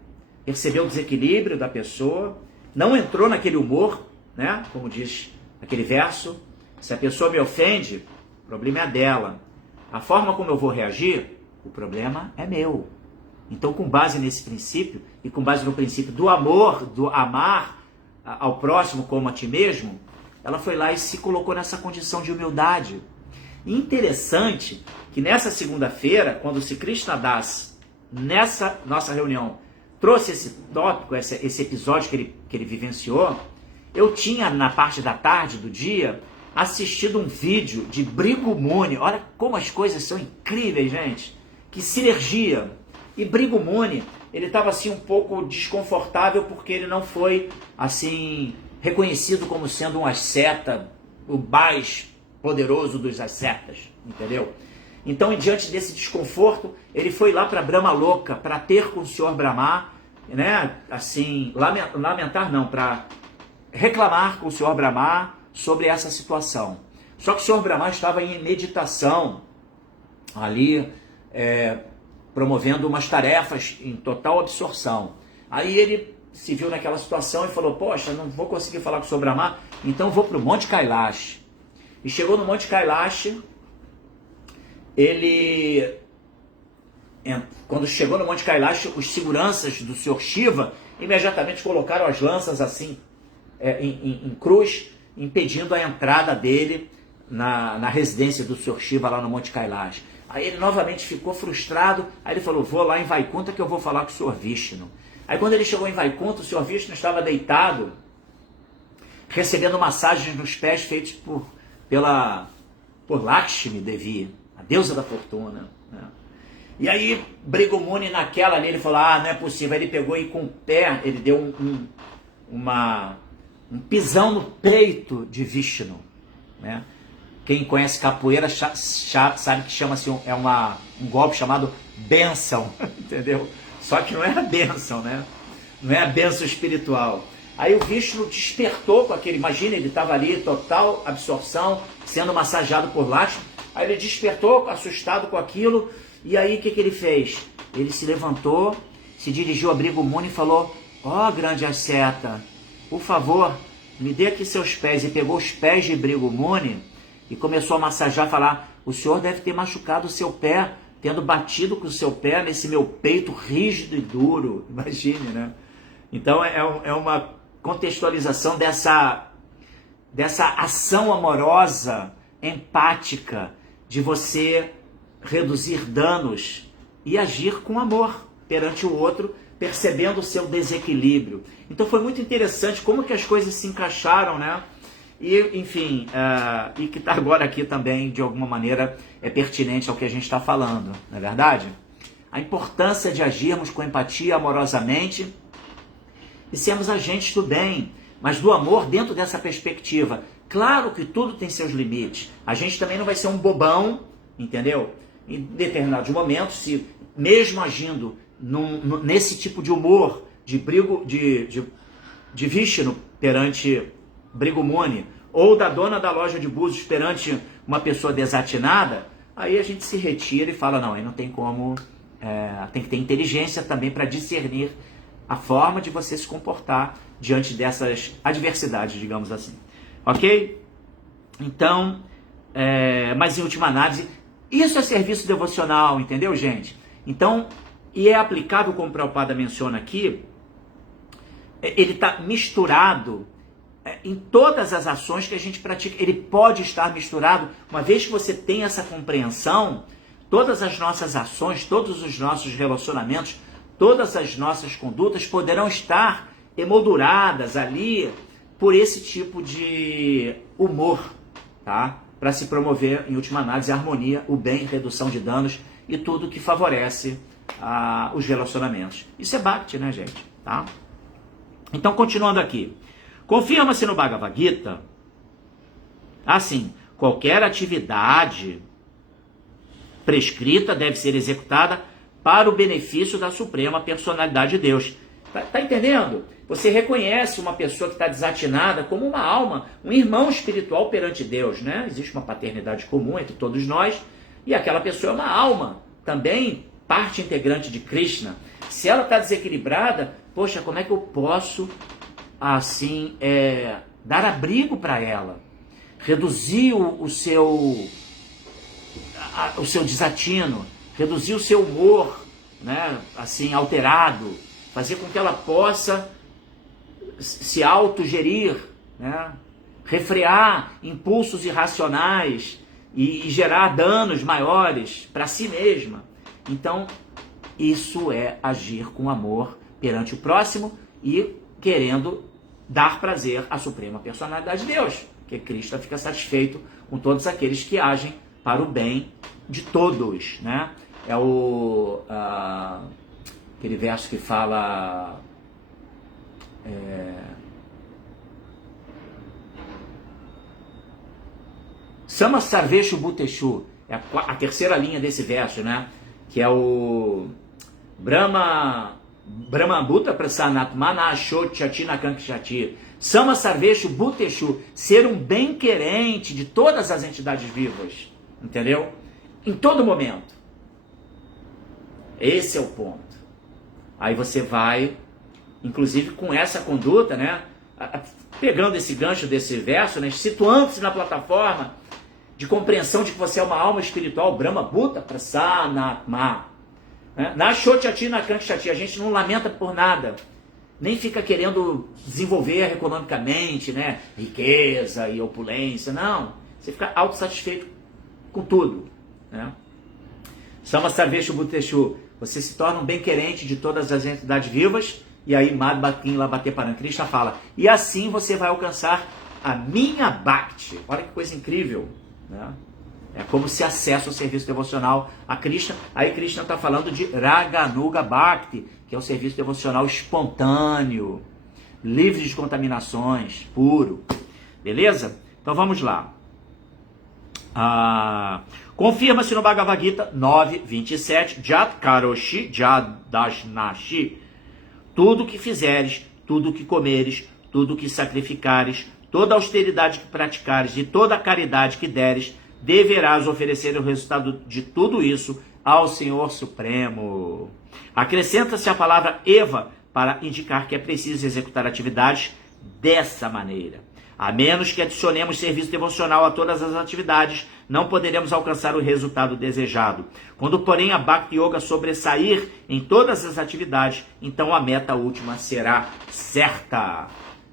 Percebeu o desequilíbrio da pessoa, não entrou naquele humor, né? Como diz aquele verso, se a pessoa me ofende, o problema é dela. A forma como eu vou reagir, o problema é meu. Então, com base nesse princípio, e com base no princípio do amor, do amar ao próximo como a ti mesmo, ela foi lá e se colocou nessa condição de humildade. E interessante que nessa segunda-feira, quando o Sri Krishna Das, nessa nossa reunião, trouxe esse tópico, esse episódio que ele vivenciou, eu tinha, na parte da tarde do dia, assistido um vídeo de Bhrigu Muni. Olha como as coisas são incríveis, gente. Que sinergia! E Bhrigu Muni ele estava assim um pouco desconfortável porque ele não foi assim reconhecido como sendo um asceta, o mais poderoso dos ascetas, entendeu? Então, diante desse desconforto, ele foi lá para Brahma Loka para ter com o Senhor Brahma, né? Assim, lamentar não, para reclamar com o Senhor Brahma sobre essa situação. Só que o Senhor Brahma estava em meditação ali, promovendo umas tarefas em total absorção. Aí ele se viu naquela situação e falou, poxa, não vou conseguir falar com o Senhor Brahma, então vou para o Monte Kailash. E chegou no Monte Kailash, quando chegou no Monte Kailash, os seguranças do Senhor Shiva imediatamente colocaram as lanças assim, em cruz, impedindo a entrada dele na residência do Senhor Shiva lá no Monte Kailash. Aí ele novamente ficou frustrado, aí ele falou, vou lá em Vaikuntha que eu vou falar com o Senhor Vishnu. Aí quando ele chegou em Vaikuntha, o Senhor Vishnu estava deitado, recebendo massagens nos pés feitos por Lakshmi Devi, a deusa da fortuna, né? E aí Bhrigu Muni naquela ali, ele falou, não é possível. Aí ele pegou e com o pé, ele deu um pisão no peito de Vishnu, né? Quem conhece capoeira sabe que chama-se um golpe chamado bênção, entendeu? Só que não é a bênção, né? Não é a bênção espiritual. Aí o Vishnu despertou com aquele, imagina, ele estava ali, total absorção, sendo massageado por Lakshmi. Aí ele despertou, assustado com aquilo, e aí o que ele fez? Ele se levantou, se dirigiu a Bhrigu Muni e falou, grande asceta, por favor, me dê aqui seus pés. E pegou os pés de Bhrigu Muni e começou a massagear, falar, o senhor deve ter machucado o seu pé, tendo batido com o seu pé nesse meu peito rígido e duro. Imagine, né? Então é uma contextualização dessa ação amorosa, empática, de você reduzir danos e agir com amor perante o outro, percebendo o seu desequilíbrio. Então foi muito interessante como que as coisas se encaixaram, né? E, enfim, e que está agora aqui também, de alguma maneira, é pertinente ao que a gente está falando, não é verdade? A importância de agirmos com empatia, amorosamente, e sermos agentes do bem, mas do amor dentro dessa perspectiva. Claro que tudo tem seus limites. A gente também não vai ser um bobão, entendeu? Em determinados momentos, se mesmo agindo nesse tipo de humor de Vishnu perante Bhrigu Muni, ou da dona da loja de búzios perante uma pessoa desatinada, aí a gente se retira e fala, não, aí não tem como, tem que ter inteligência também para discernir a forma de você se comportar diante dessas adversidades, digamos assim. Ok? Então, mas em última análise, isso é serviço devocional, entendeu, gente? Então, e é aplicável, como o Prabhupada menciona aqui, ele está misturado em todas as ações que a gente pratica. Ele pode estar misturado, uma vez que você tem essa compreensão, todas as nossas ações, todos os nossos relacionamentos, todas as nossas condutas poderão estar emolduradas ali por esse tipo de humor, tá? Para se promover, em última análise, a harmonia, o bem, redução de danos e tudo que favorece os relacionamentos. Isso é Bhakti, né, gente? Tá? Então, continuando aqui. Confirma-se no Bhagavad Gita, assim, qualquer atividade prescrita deve ser executada para o benefício da Suprema Personalidade de Deus. Tá entendendo? Você reconhece uma pessoa que está desatinada como uma alma, um irmão espiritual perante Deus, né? Existe uma paternidade comum entre todos nós, e aquela pessoa é uma alma, também parte integrante de Krishna. Se ela está desequilibrada, poxa, como é que eu posso, assim, dar abrigo para ela? Reduzir o seu desatino, reduzir o seu humor, né? Assim, alterado, fazer com que ela possa se autogerir, né? Refrear impulsos irracionais e gerar danos maiores para si mesma. Então, isso é agir com amor perante o próximo e querendo dar prazer à Suprema Personalidade de Deus, porque Krishna fica satisfeito com todos aqueles que agem para o bem de todos, né? aquele verso que fala... Sama Sarveshu Bhuteshu, é a terceira linha desse verso, né? Que é o Brahma Bhuta Prasanatmana Ashot Chatina Kankshati. Sama Sarveshu Bhuteshu, ser um bem-querente de todas as entidades vivas, entendeu? Em todo momento. Esse é o ponto. Aí você vai, inclusive com essa conduta, né? Pegando esse gancho desse verso, né? Situando-se na plataforma de compreensão de que você é uma alma espiritual, Brahma Bhuta Prasanatma. Na Shochati, na Kankshati, a gente não lamenta por nada, nem fica querendo desenvolver economicamente, né? Riqueza e opulência, não. Você fica autossatisfeito com tudo, né? Sama Sarveshu Bhuteshu, você se torna um bem-querente de todas as entidades vivas, e aí Madhbakin Labhateparam Krishna fala, e assim você vai alcançar a minha Bhakti. Olha que coisa incrível, né? É como se acessa o serviço devocional a Krishna. Aí Krishna está falando de Raganuga Bhakti, que é o serviço devocional espontâneo, livre de contaminações, puro. Beleza? Então vamos lá. Confirma-se no Bhagavad Gita 9:27, Jat Karoshi Jadashnashi. Tudo que fizeres, tudo que comeres, tudo que sacrificares, toda austeridade que praticares e toda a caridade que deres, deverás oferecer o resultado de tudo isso ao Senhor Supremo. Acrescenta-se a palavra Eva para indicar que é preciso executar atividades dessa maneira. A menos que adicionemos serviço devocional a todas as atividades, não poderemos alcançar o resultado desejado. Quando, porém, a Bhakti Yoga sobressair em todas as atividades, então a meta última será certa.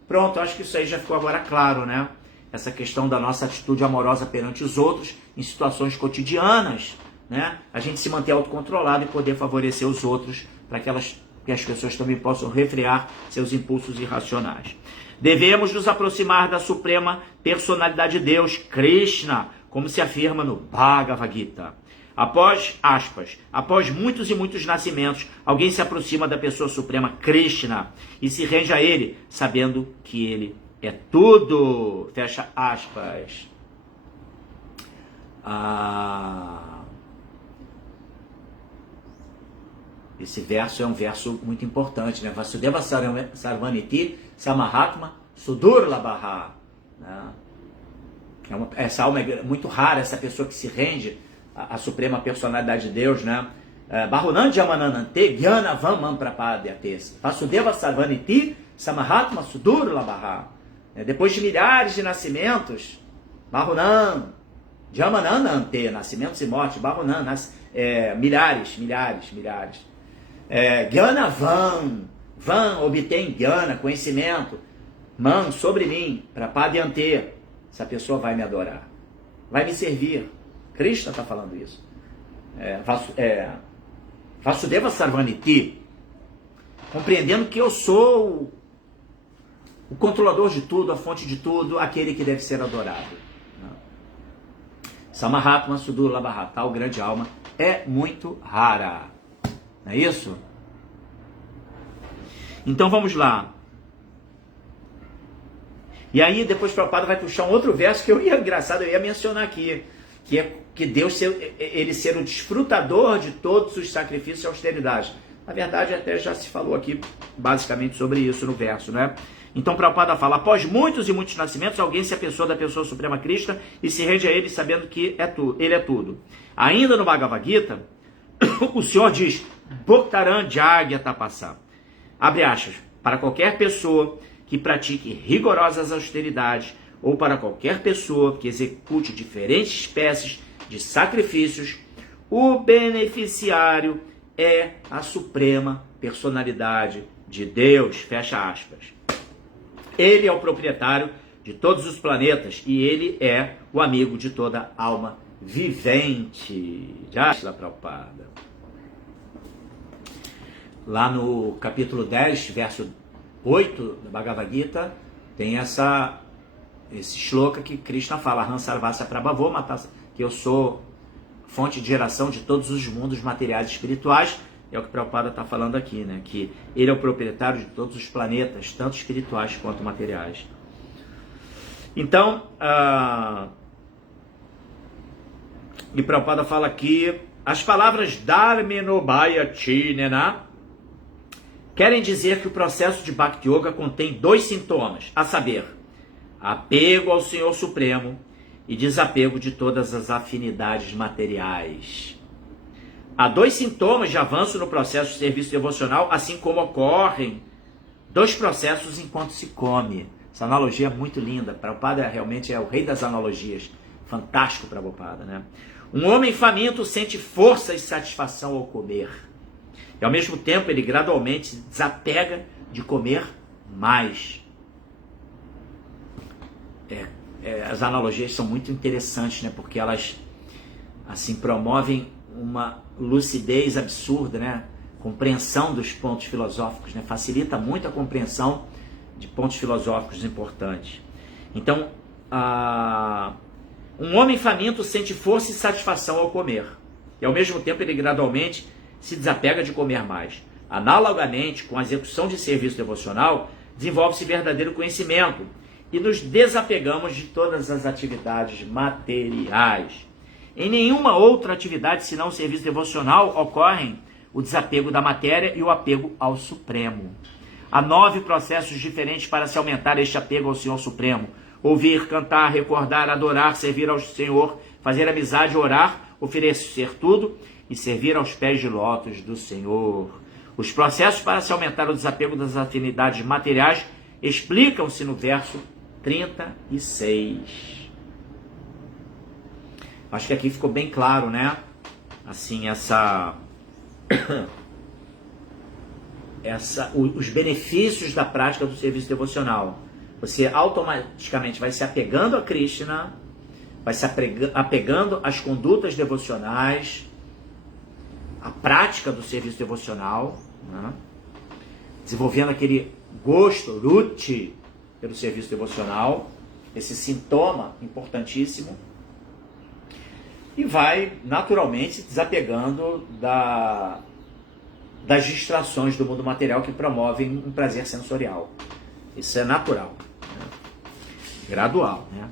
Pronto, acho que isso aí já ficou agora claro, né? Essa questão da nossa atitude amorosa perante os outros em situações cotidianas, né? A gente se manter autocontrolado e poder favorecer os outros para que as pessoas também possam refrear seus impulsos irracionais. Devemos nos aproximar da suprema personalidade de Deus, Krishna, como se afirma no Bhagavad Gita. Após muitos e muitos nascimentos, alguém se aproxima da pessoa suprema Krishna e se rende a ele, sabendo que ele é tudo. Fecha aspas. Esse verso é um verso muito importante, né? Vasudeva Sarvaniti Samahatma Sudurlabha. Essa alma é muito rara, essa pessoa que se rende à suprema personalidade de Deus, né? Bahunan Jamananante Gyana Vamam Prapadyates. Vasudeva Sarvaniti Samahatma Sudurlabha. Depois de milhares de nascimentos, Bahunan Jamananante, nascimentos e mortes, Bahunan, milhares. Gyana Van obtém Gyana, conhecimento. Man, sobre mim, Prapadyante. Essa pessoa vai me adorar, vai me servir. Krishna está falando isso. Vasudeva Sarvaniti, compreendendo que eu sou o controlador de tudo, a fonte de tudo, aquele que deve ser adorado. Samahatma Sudurlabha, tal grande alma, é muito rara. Não é isso? Então vamos lá. E aí depois o Prabhupada vai puxar um outro verso que eu ia mencionar aqui, que é que Deus ele ser o desfrutador de todos os sacrifícios e austeridades. Na verdade, até já se falou aqui basicamente sobre isso no verso, né? Então Prabhupada fala, após muitos e muitos nascimentos, alguém se apessoa da pessoa suprema Krishna e se rende a ele sabendo que ele é tudo. Ainda no Bhagavad Gita, o Senhor diz, Bhaktaran Jagya Tapasa, abre aspas, para qualquer pessoa que pratique rigorosas austeridades ou para qualquer pessoa que execute diferentes espécies de sacrifícios, o beneficiário é a suprema personalidade de Deus, fecha aspas. Ele é o proprietário de todos os planetas e ele é o amigo de toda alma vivente. Já está Prabhupada. Lá no capítulo 10, verso 8 do Bhagavad Gita, tem esse shloka que Krishna fala, Hansarvasa Prabhavo, que eu sou fonte de geração de todos os mundos materiais e espirituais, É o que Prabhupada está falando aqui, né? Que ele é o proprietário de todos os planetas, tanto espirituais quanto materiais. Então, e Prabhupada fala aqui, as palavras Dharmenobhaya Chinena querem dizer que o processo de Bhakti Yoga contém 2 sintomas, a saber, apego ao Senhor Supremo e desapego de todas as afinidades materiais. Há 2 sintomas de avanço no processo de serviço devocional, assim como ocorrem 2 processos enquanto se come. Essa analogia é muito linda. Prabhupada realmente é o rei das analogias. Fantástico, Prabhupada, né? Um homem faminto sente força e satisfação ao comer. E ao mesmo tempo ele gradualmente se desapega de comer mais. As analogias são muito interessantes, né? Porque elas assim promovem uma lucidez absurda, né? Compreensão dos pontos filosóficos, né? Facilita muito a compreensão de pontos filosóficos importantes. Então, um homem faminto sente força e satisfação ao comer, e ao mesmo tempo ele gradualmente se desapega de comer mais. Analogamente, com a execução de serviço devocional, desenvolve-se verdadeiro conhecimento e nos desapegamos de todas as atividades materiais. Em nenhuma outra atividade, senão o serviço devocional, ocorrem o desapego da matéria e o apego ao Supremo. Há 9 processos diferentes para se aumentar este apego ao Senhor Supremo. Ouvir, cantar, recordar, adorar, servir ao Senhor, fazer amizade, orar, oferecer tudo e servir aos pés de lótus do Senhor. Os processos para se aumentar o desapego das afinidades materiais explicam-se no verso 36. Acho que aqui ficou bem claro, né? Assim, os benefícios da prática do serviço devocional. Você automaticamente vai se apegando a Krishna, vai se apegando às condutas devocionais, à prática do serviço devocional, né? Desenvolvendo aquele gosto, ruchi, pelo serviço devocional, esse sintoma importantíssimo, e vai naturalmente desapegando das distrações do mundo material que promovem um prazer sensorial. Isso é natural, né? Gradual, né?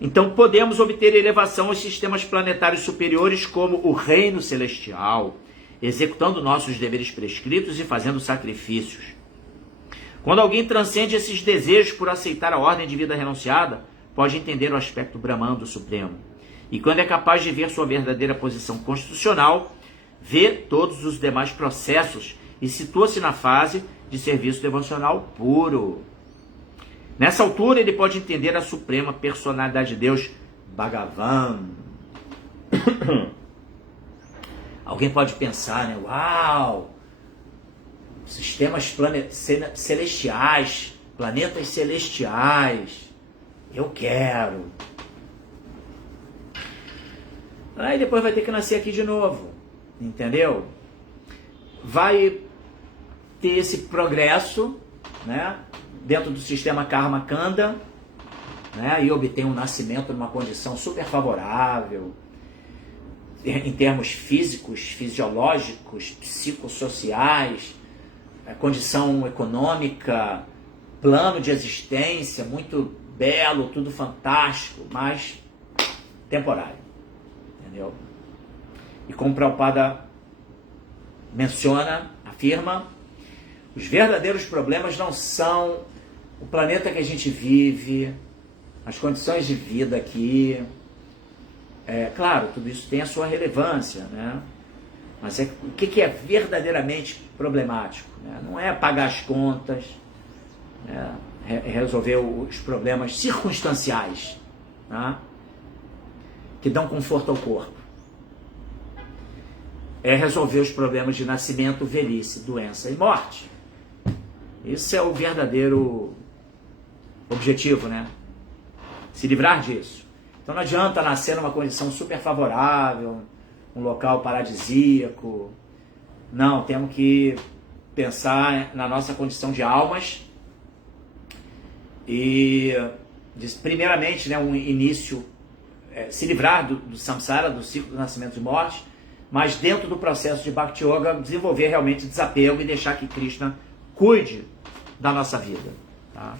Então podemos obter elevação aos sistemas planetários superiores como o reino celestial, executando nossos deveres prescritos e fazendo sacrifícios. Quando alguém transcende esses desejos por aceitar a ordem de vida renunciada, pode entender o aspecto Brahman do Supremo. E quando é capaz de ver sua verdadeira posição constitucional, vê todos os demais processos e situa-se na fase de serviço devocional puro. Nessa altura, ele pode entender a suprema personalidade de Deus, Bhagavan. Alguém pode pensar, né? Uau! Sistemas celestiais, planetas celestiais. Eu quero. Aí depois vai ter que nascer aqui de novo. Entendeu? Vai ter esse progresso, né, dentro do sistema Karma Kanda, né, e obter um nascimento numa condição super favorável, em termos físicos, fisiológicos, psicossociais, condição econômica, plano de existência, muito belo, tudo fantástico, mas temporário. Entendeu? E como Prabhupada menciona, afirma, os verdadeiros problemas não são o planeta que a gente vive, as condições de vida aqui. Claro, tudo isso tem a sua relevância, né? Mas o que é verdadeiramente problemático? Né? Não é pagar as contas, né? Resolver os problemas circunstanciais, né? Que dão conforto ao corpo. É resolver os problemas de nascimento, velhice, doença e morte. Esse é o verdadeiro objetivo, né? Se livrar disso. Então não adianta nascer numa condição super favorável, um local paradisíaco. Não, temos que pensar na nossa condição de almas e, primeiramente, né, um início, se livrar do samsara, do ciclo do nascimento e morte, mas dentro do processo de Bhakti Yoga, desenvolver realmente desapego e deixar que Krishna cuide da nossa vida. Tá?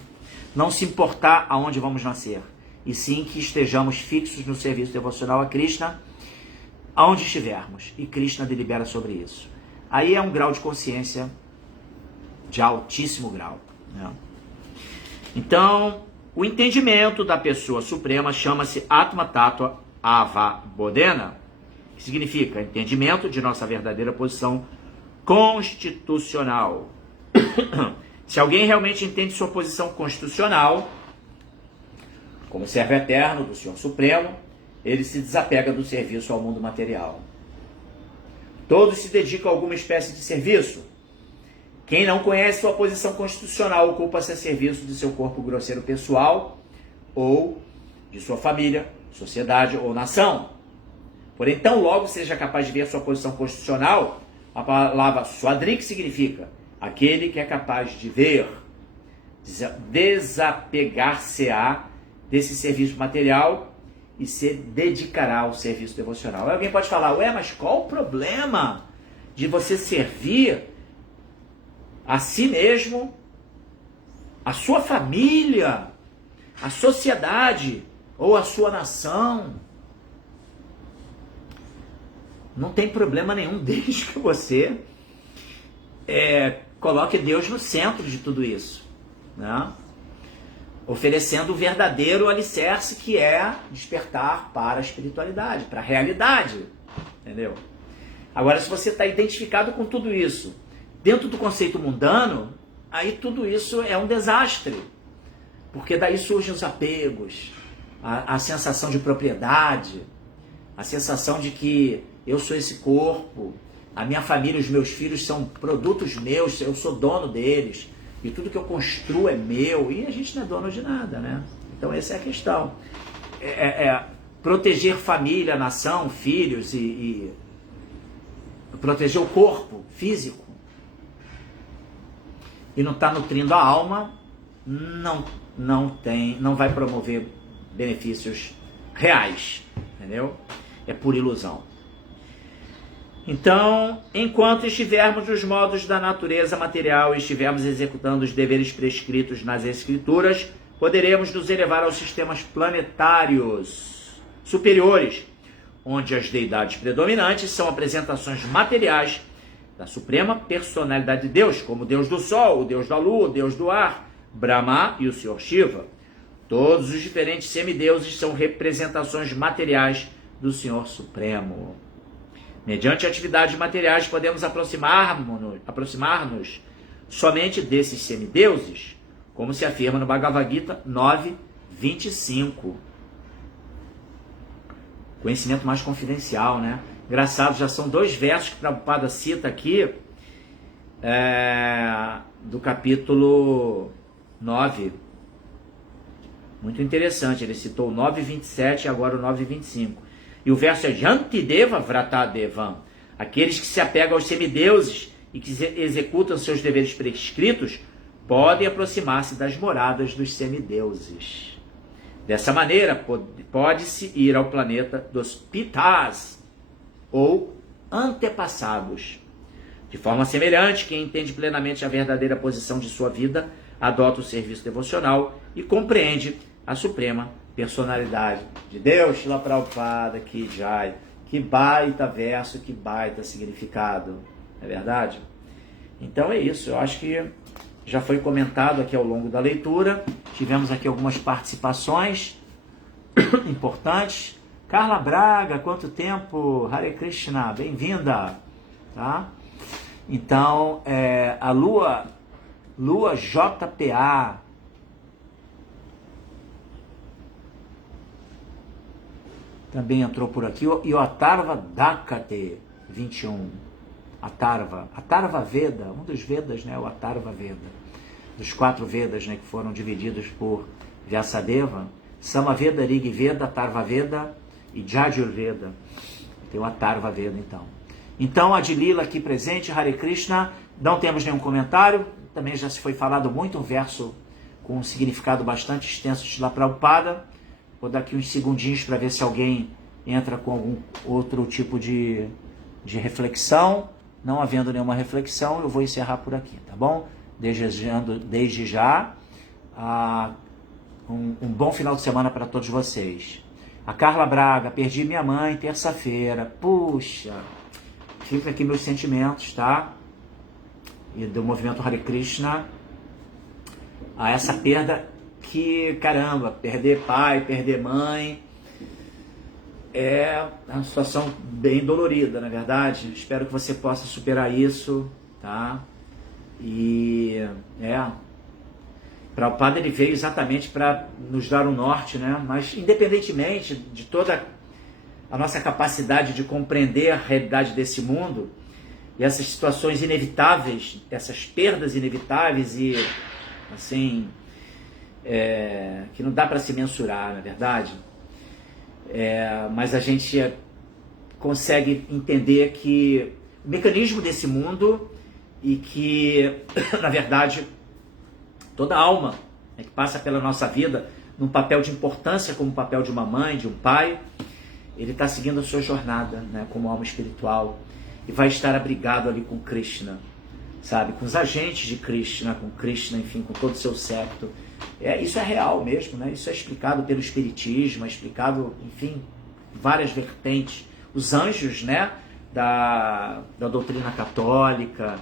Não se importar aonde vamos nascer, e sim que estejamos fixos no serviço devocional a Krishna, aonde estivermos, e Krishna delibera sobre isso. Aí é um grau de consciência de altíssimo grau. Né? Então, o entendimento da pessoa suprema chama-se Atma Tattva Avabodhena, que significa entendimento de nossa verdadeira posição constitucional. Se alguém realmente entende sua posição constitucional, como servo eterno do Senhor Supremo, ele se desapega do serviço ao mundo material. Todos se dedicam a alguma espécie de serviço. Quem não conhece sua posição constitucional ocupa-se a serviço de seu corpo grosseiro pessoal ou de sua família, sociedade ou nação. Porém, tão logo seja capaz de ver sua posição constitucional, a palavra swadrik significa aquele que é capaz de ver, desapegar-se-á desse serviço material e se dedicará ao serviço devocional. Alguém pode falar, ué, mas qual o problema de você servir a si mesmo, a sua família, a sociedade ou a sua nação? Não tem problema nenhum desde que você coloque Deus no centro de tudo isso, né? Oferecendo o verdadeiro alicerce que é despertar para a espiritualidade, para a realidade, entendeu? Agora, se você está identificado com tudo isso dentro do conceito mundano, aí tudo isso é um desastre, porque daí surgem os apegos, a sensação de propriedade, a sensação de que eu sou esse corpo, a minha família, os meus filhos são produtos meus, eu sou dono deles, e tudo que eu construo é meu, e a gente não é dono de nada, né? Então essa é a questão. Proteger família, nação, filhos e proteger o corpo físico e não está nutrindo a alma, não vai promover benefícios reais, entendeu? É por ilusão. Então, enquanto estivermos nos modos da natureza material e estivermos executando os deveres prescritos nas Escrituras, poderemos nos elevar aos sistemas planetários superiores, onde as deidades predominantes são apresentações materiais da suprema personalidade de Deus, como o Deus do Sol, o Deus da Lua, o Deus do Ar, Brahma e o Senhor Shiva. Todos os diferentes semideuses são representações materiais do Senhor Supremo. Mediante atividades materiais, podemos aproximar-nos somente desses semideuses, como se afirma no Bhagavad Gita 9.25. Conhecimento mais confidencial, né? Engraçado, já são 2 versos que Prabhupada cita aqui, do capítulo 9. Muito interessante, ele citou o 9.27 e agora o 9.25. E o verso é Jantideva Vratadevam. Aqueles que se apegam aos semideuses e que executam seus deveres prescritos podem aproximar-se das moradas dos semideuses. Dessa maneira, pode-se ir ao planeta dos Pitas, ou antepassados. De forma semelhante, quem entende plenamente a verdadeira posição de sua vida, adota o serviço devocional e compreende a suprema personalidade de Deus. Shila Prabhupada, que jai, que baita verso, que baita significado, é verdade? Então é isso, eu acho que já foi comentado aqui ao longo da leitura, tivemos aqui algumas participações importantes. Carla Braga, quanto tempo? Hare Krishna, bem-vinda, tá? Então, a Lua JPA, também entrou por aqui, e o Atharva Dakate 21, Atharva Veda, um dos Vedas, né, o Atharva Veda, dos 4 Vedas, né, que foram divididos por Vyasadeva, Samaveda, Rig Veda, Atharva Veda e Jajurveda. Tem o Atharva Veda, então. Então, a Dilila aqui presente, Hare Krishna, não temos nenhum comentário, também já se foi falado muito, um verso com um significado bastante extenso de Srila Prabhupada. Vou dar aqui uns segundinhos para ver se alguém entra com algum outro tipo de de reflexão. Não havendo nenhuma reflexão, eu vou encerrar por aqui, tá bom? Desejando desde já um bom final de semana para todos vocês. A Carla Braga, perdi minha mãe terça-feira. Puxa, fica aqui meus sentimentos, tá? E do movimento Hare Krishna a essa perda que, caramba, perder pai, perder mãe, é uma situação bem dolorida, na verdade. Espero que você possa superar isso, tá? E Prabhupada, ele veio exatamente para nos dar um norte, né? Mas independentemente de toda a nossa capacidade de compreender a realidade desse mundo e essas situações inevitáveis, essas perdas inevitáveis e assim que não dá para se mensurar, na verdade. Mas a gente consegue entender que o mecanismo desse mundo e que, na verdade, toda alma que passa pela nossa vida num papel de importância como o papel de uma mãe, de um pai, ele está seguindo a sua jornada, né, como alma espiritual e vai estar abrigado ali com Krishna, sabe, com os agentes de Krishna, com Krishna, enfim, com todo o seu séquito. Isso é real mesmo, né? Isso é explicado pelo Espiritismo, é explicado, enfim, várias vertentes. Os anjos, né, da doutrina católica.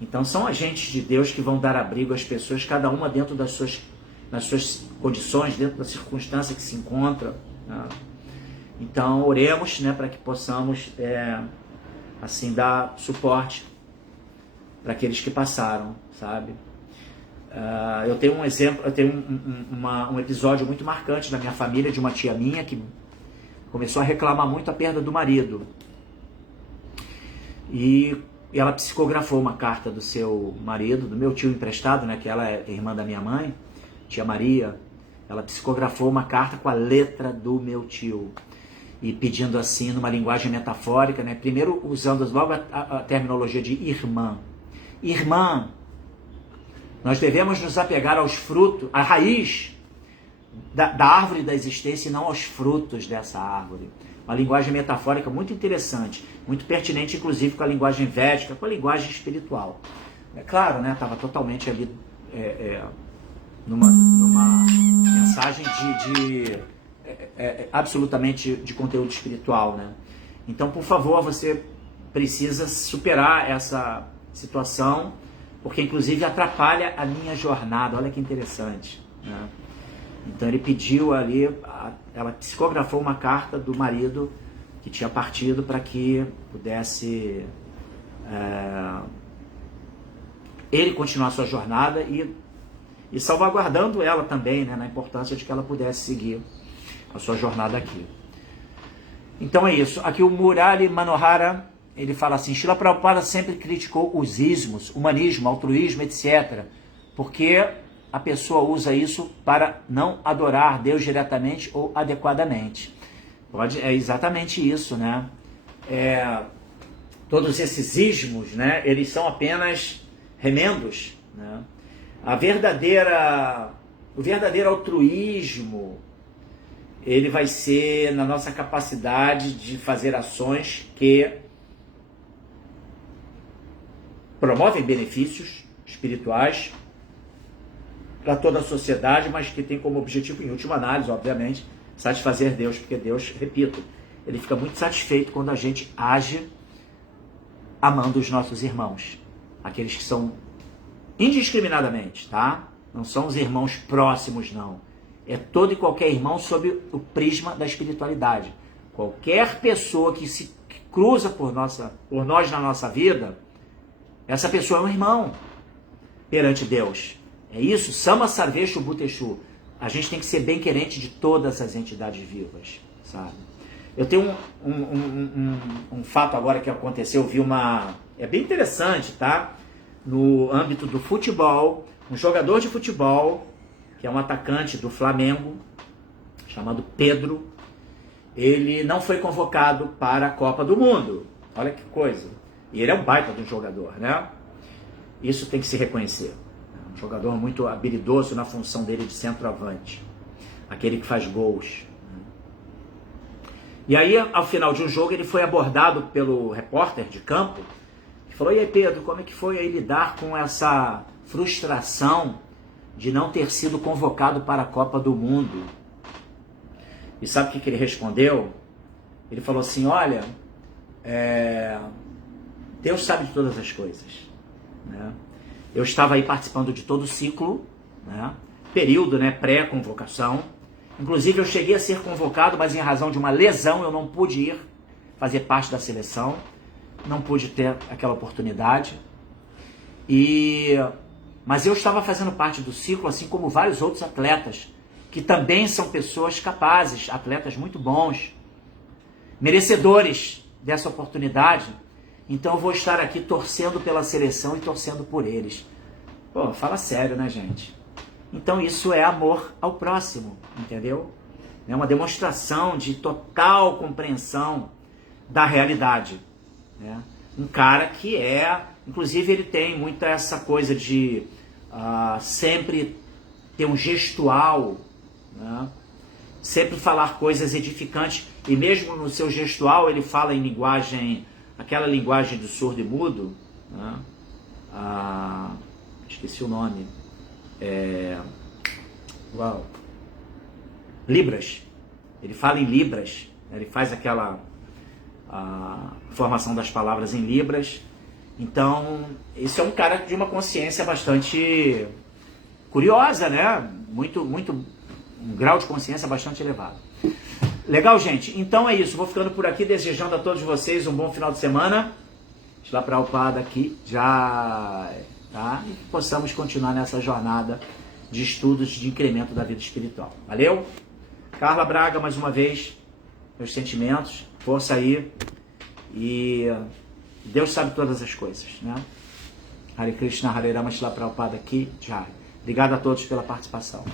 Então são agentes de Deus que vão dar abrigo às pessoas, cada uma dentro das suas condições, dentro da circunstância que se encontra, né? Então oremos, né, para que possamos assim dar suporte para aqueles que passaram, sabe? Eu tenho um exemplo, eu tenho um episódio muito marcante na minha família, de uma tia minha que começou a reclamar muito a perda do marido. E ela psicografou uma carta do seu marido, do meu tio emprestado, né, que ela é irmã da minha mãe, tia Maria. Ela psicografou uma carta com a letra do meu tio e pedindo assim, numa linguagem metafórica, né, primeiro usando logo a terminologia de irmã. Irmã, nós devemos nos apegar aos frutos, à raiz da árvore da existência e não aos frutos dessa árvore. Uma linguagem metafórica muito interessante, muito pertinente, inclusive, com a linguagem védica, com a linguagem espiritual. É claro, né? Estava totalmente ali numa mensagem absolutamente de conteúdo espiritual, né? Então, por favor, você precisa superar essa situação, porque inclusive atrapalha a minha jornada. Olha que interessante, né? Então ele pediu ali, ela psicografou uma carta do marido que tinha partido para que pudesse ele continuar a sua jornada e salvaguardando ela também, né, na importância de que ela pudesse seguir a sua jornada aqui. Então é isso. Aqui o Murali Manohara, ele fala assim: Srila Prabhupada sempre criticou os ismos, humanismo, altruísmo, etc. Porque a pessoa usa isso para não adorar Deus diretamente ou adequadamente. É exatamente isso, né? Todos esses ismos, né, eles são apenas remendos, né? O verdadeiro altruísmo, ele vai ser na nossa capacidade de fazer ações que promovem benefícios espirituais para toda a sociedade, mas que tem como objetivo, em última análise, obviamente, satisfazer Deus, porque Deus, repito, ele fica muito satisfeito quando a gente age amando os nossos irmãos, aqueles que são indiscriminadamente, tá? Não são os irmãos próximos, não. É todo e qualquer irmão sob o prisma da espiritualidade. Qualquer pessoa que se cruza por nós na nossa vida, essa pessoa é um irmão perante Deus. É isso, Sama Sarveshu Bhuteshu. A gente tem que ser bem querente de todas as entidades vivas, sabe? Eu tenho um fato agora que aconteceu, é bem interessante, tá? No âmbito do futebol, um jogador de futebol, que é um atacante do Flamengo, chamado Pedro, ele não foi convocado para a Copa do Mundo. Olha que coisa. E ele é um baita de um jogador, né? Isso tem que se reconhecer. Um jogador muito habilidoso na função dele de centroavante. Aquele que faz gols. E aí, ao final de um jogo, ele foi abordado pelo repórter de campo e falou: e aí, Pedro, como é que foi aí lidar com essa frustração de não ter sido convocado para a Copa do Mundo? E sabe o que ele respondeu? Ele falou assim: olha, Deus sabe de todas as coisas, né? Eu estava aí participando de todo o ciclo, né? Período, né, pré-convocação. Inclusive eu cheguei a ser convocado, mas em razão de uma lesão eu não pude ir fazer parte da seleção, não pude ter aquela oportunidade. Mas eu estava fazendo parte do ciclo, assim como vários outros atletas, que também são pessoas capazes, atletas muito bons, merecedores dessa oportunidade. Então eu vou estar aqui torcendo pela seleção e torcendo por eles. Pô, fala sério, né, gente? Então isso é amor ao próximo, entendeu? É uma demonstração de total compreensão da realidade, né? Um cara que inclusive ele tem muita essa coisa de sempre ter um gestual, né? Sempre falar coisas edificantes, e mesmo no seu gestual ele fala em linguagem, aquela linguagem do surdo e mudo, né? Esqueci o nome, Libras. Ele fala em Libras, ele faz aquela formação das palavras em Libras. Então, esse é um cara de uma consciência bastante curiosa, né? Um grau de consciência bastante elevado. Legal, gente? Então é isso. Vou ficando por aqui, desejando a todos vocês um bom final de semana. Shila Prabhupada aqui já, tá? E que possamos continuar nessa jornada de estudos de incremento da vida espiritual. Valeu? Carla Braga, mais uma vez, meus sentimentos, força aí. E Deus sabe todas as coisas, né? Hare Krishna, Hare Rama, Shila Prabhupada aqui, Jai. Obrigado a todos pela participação.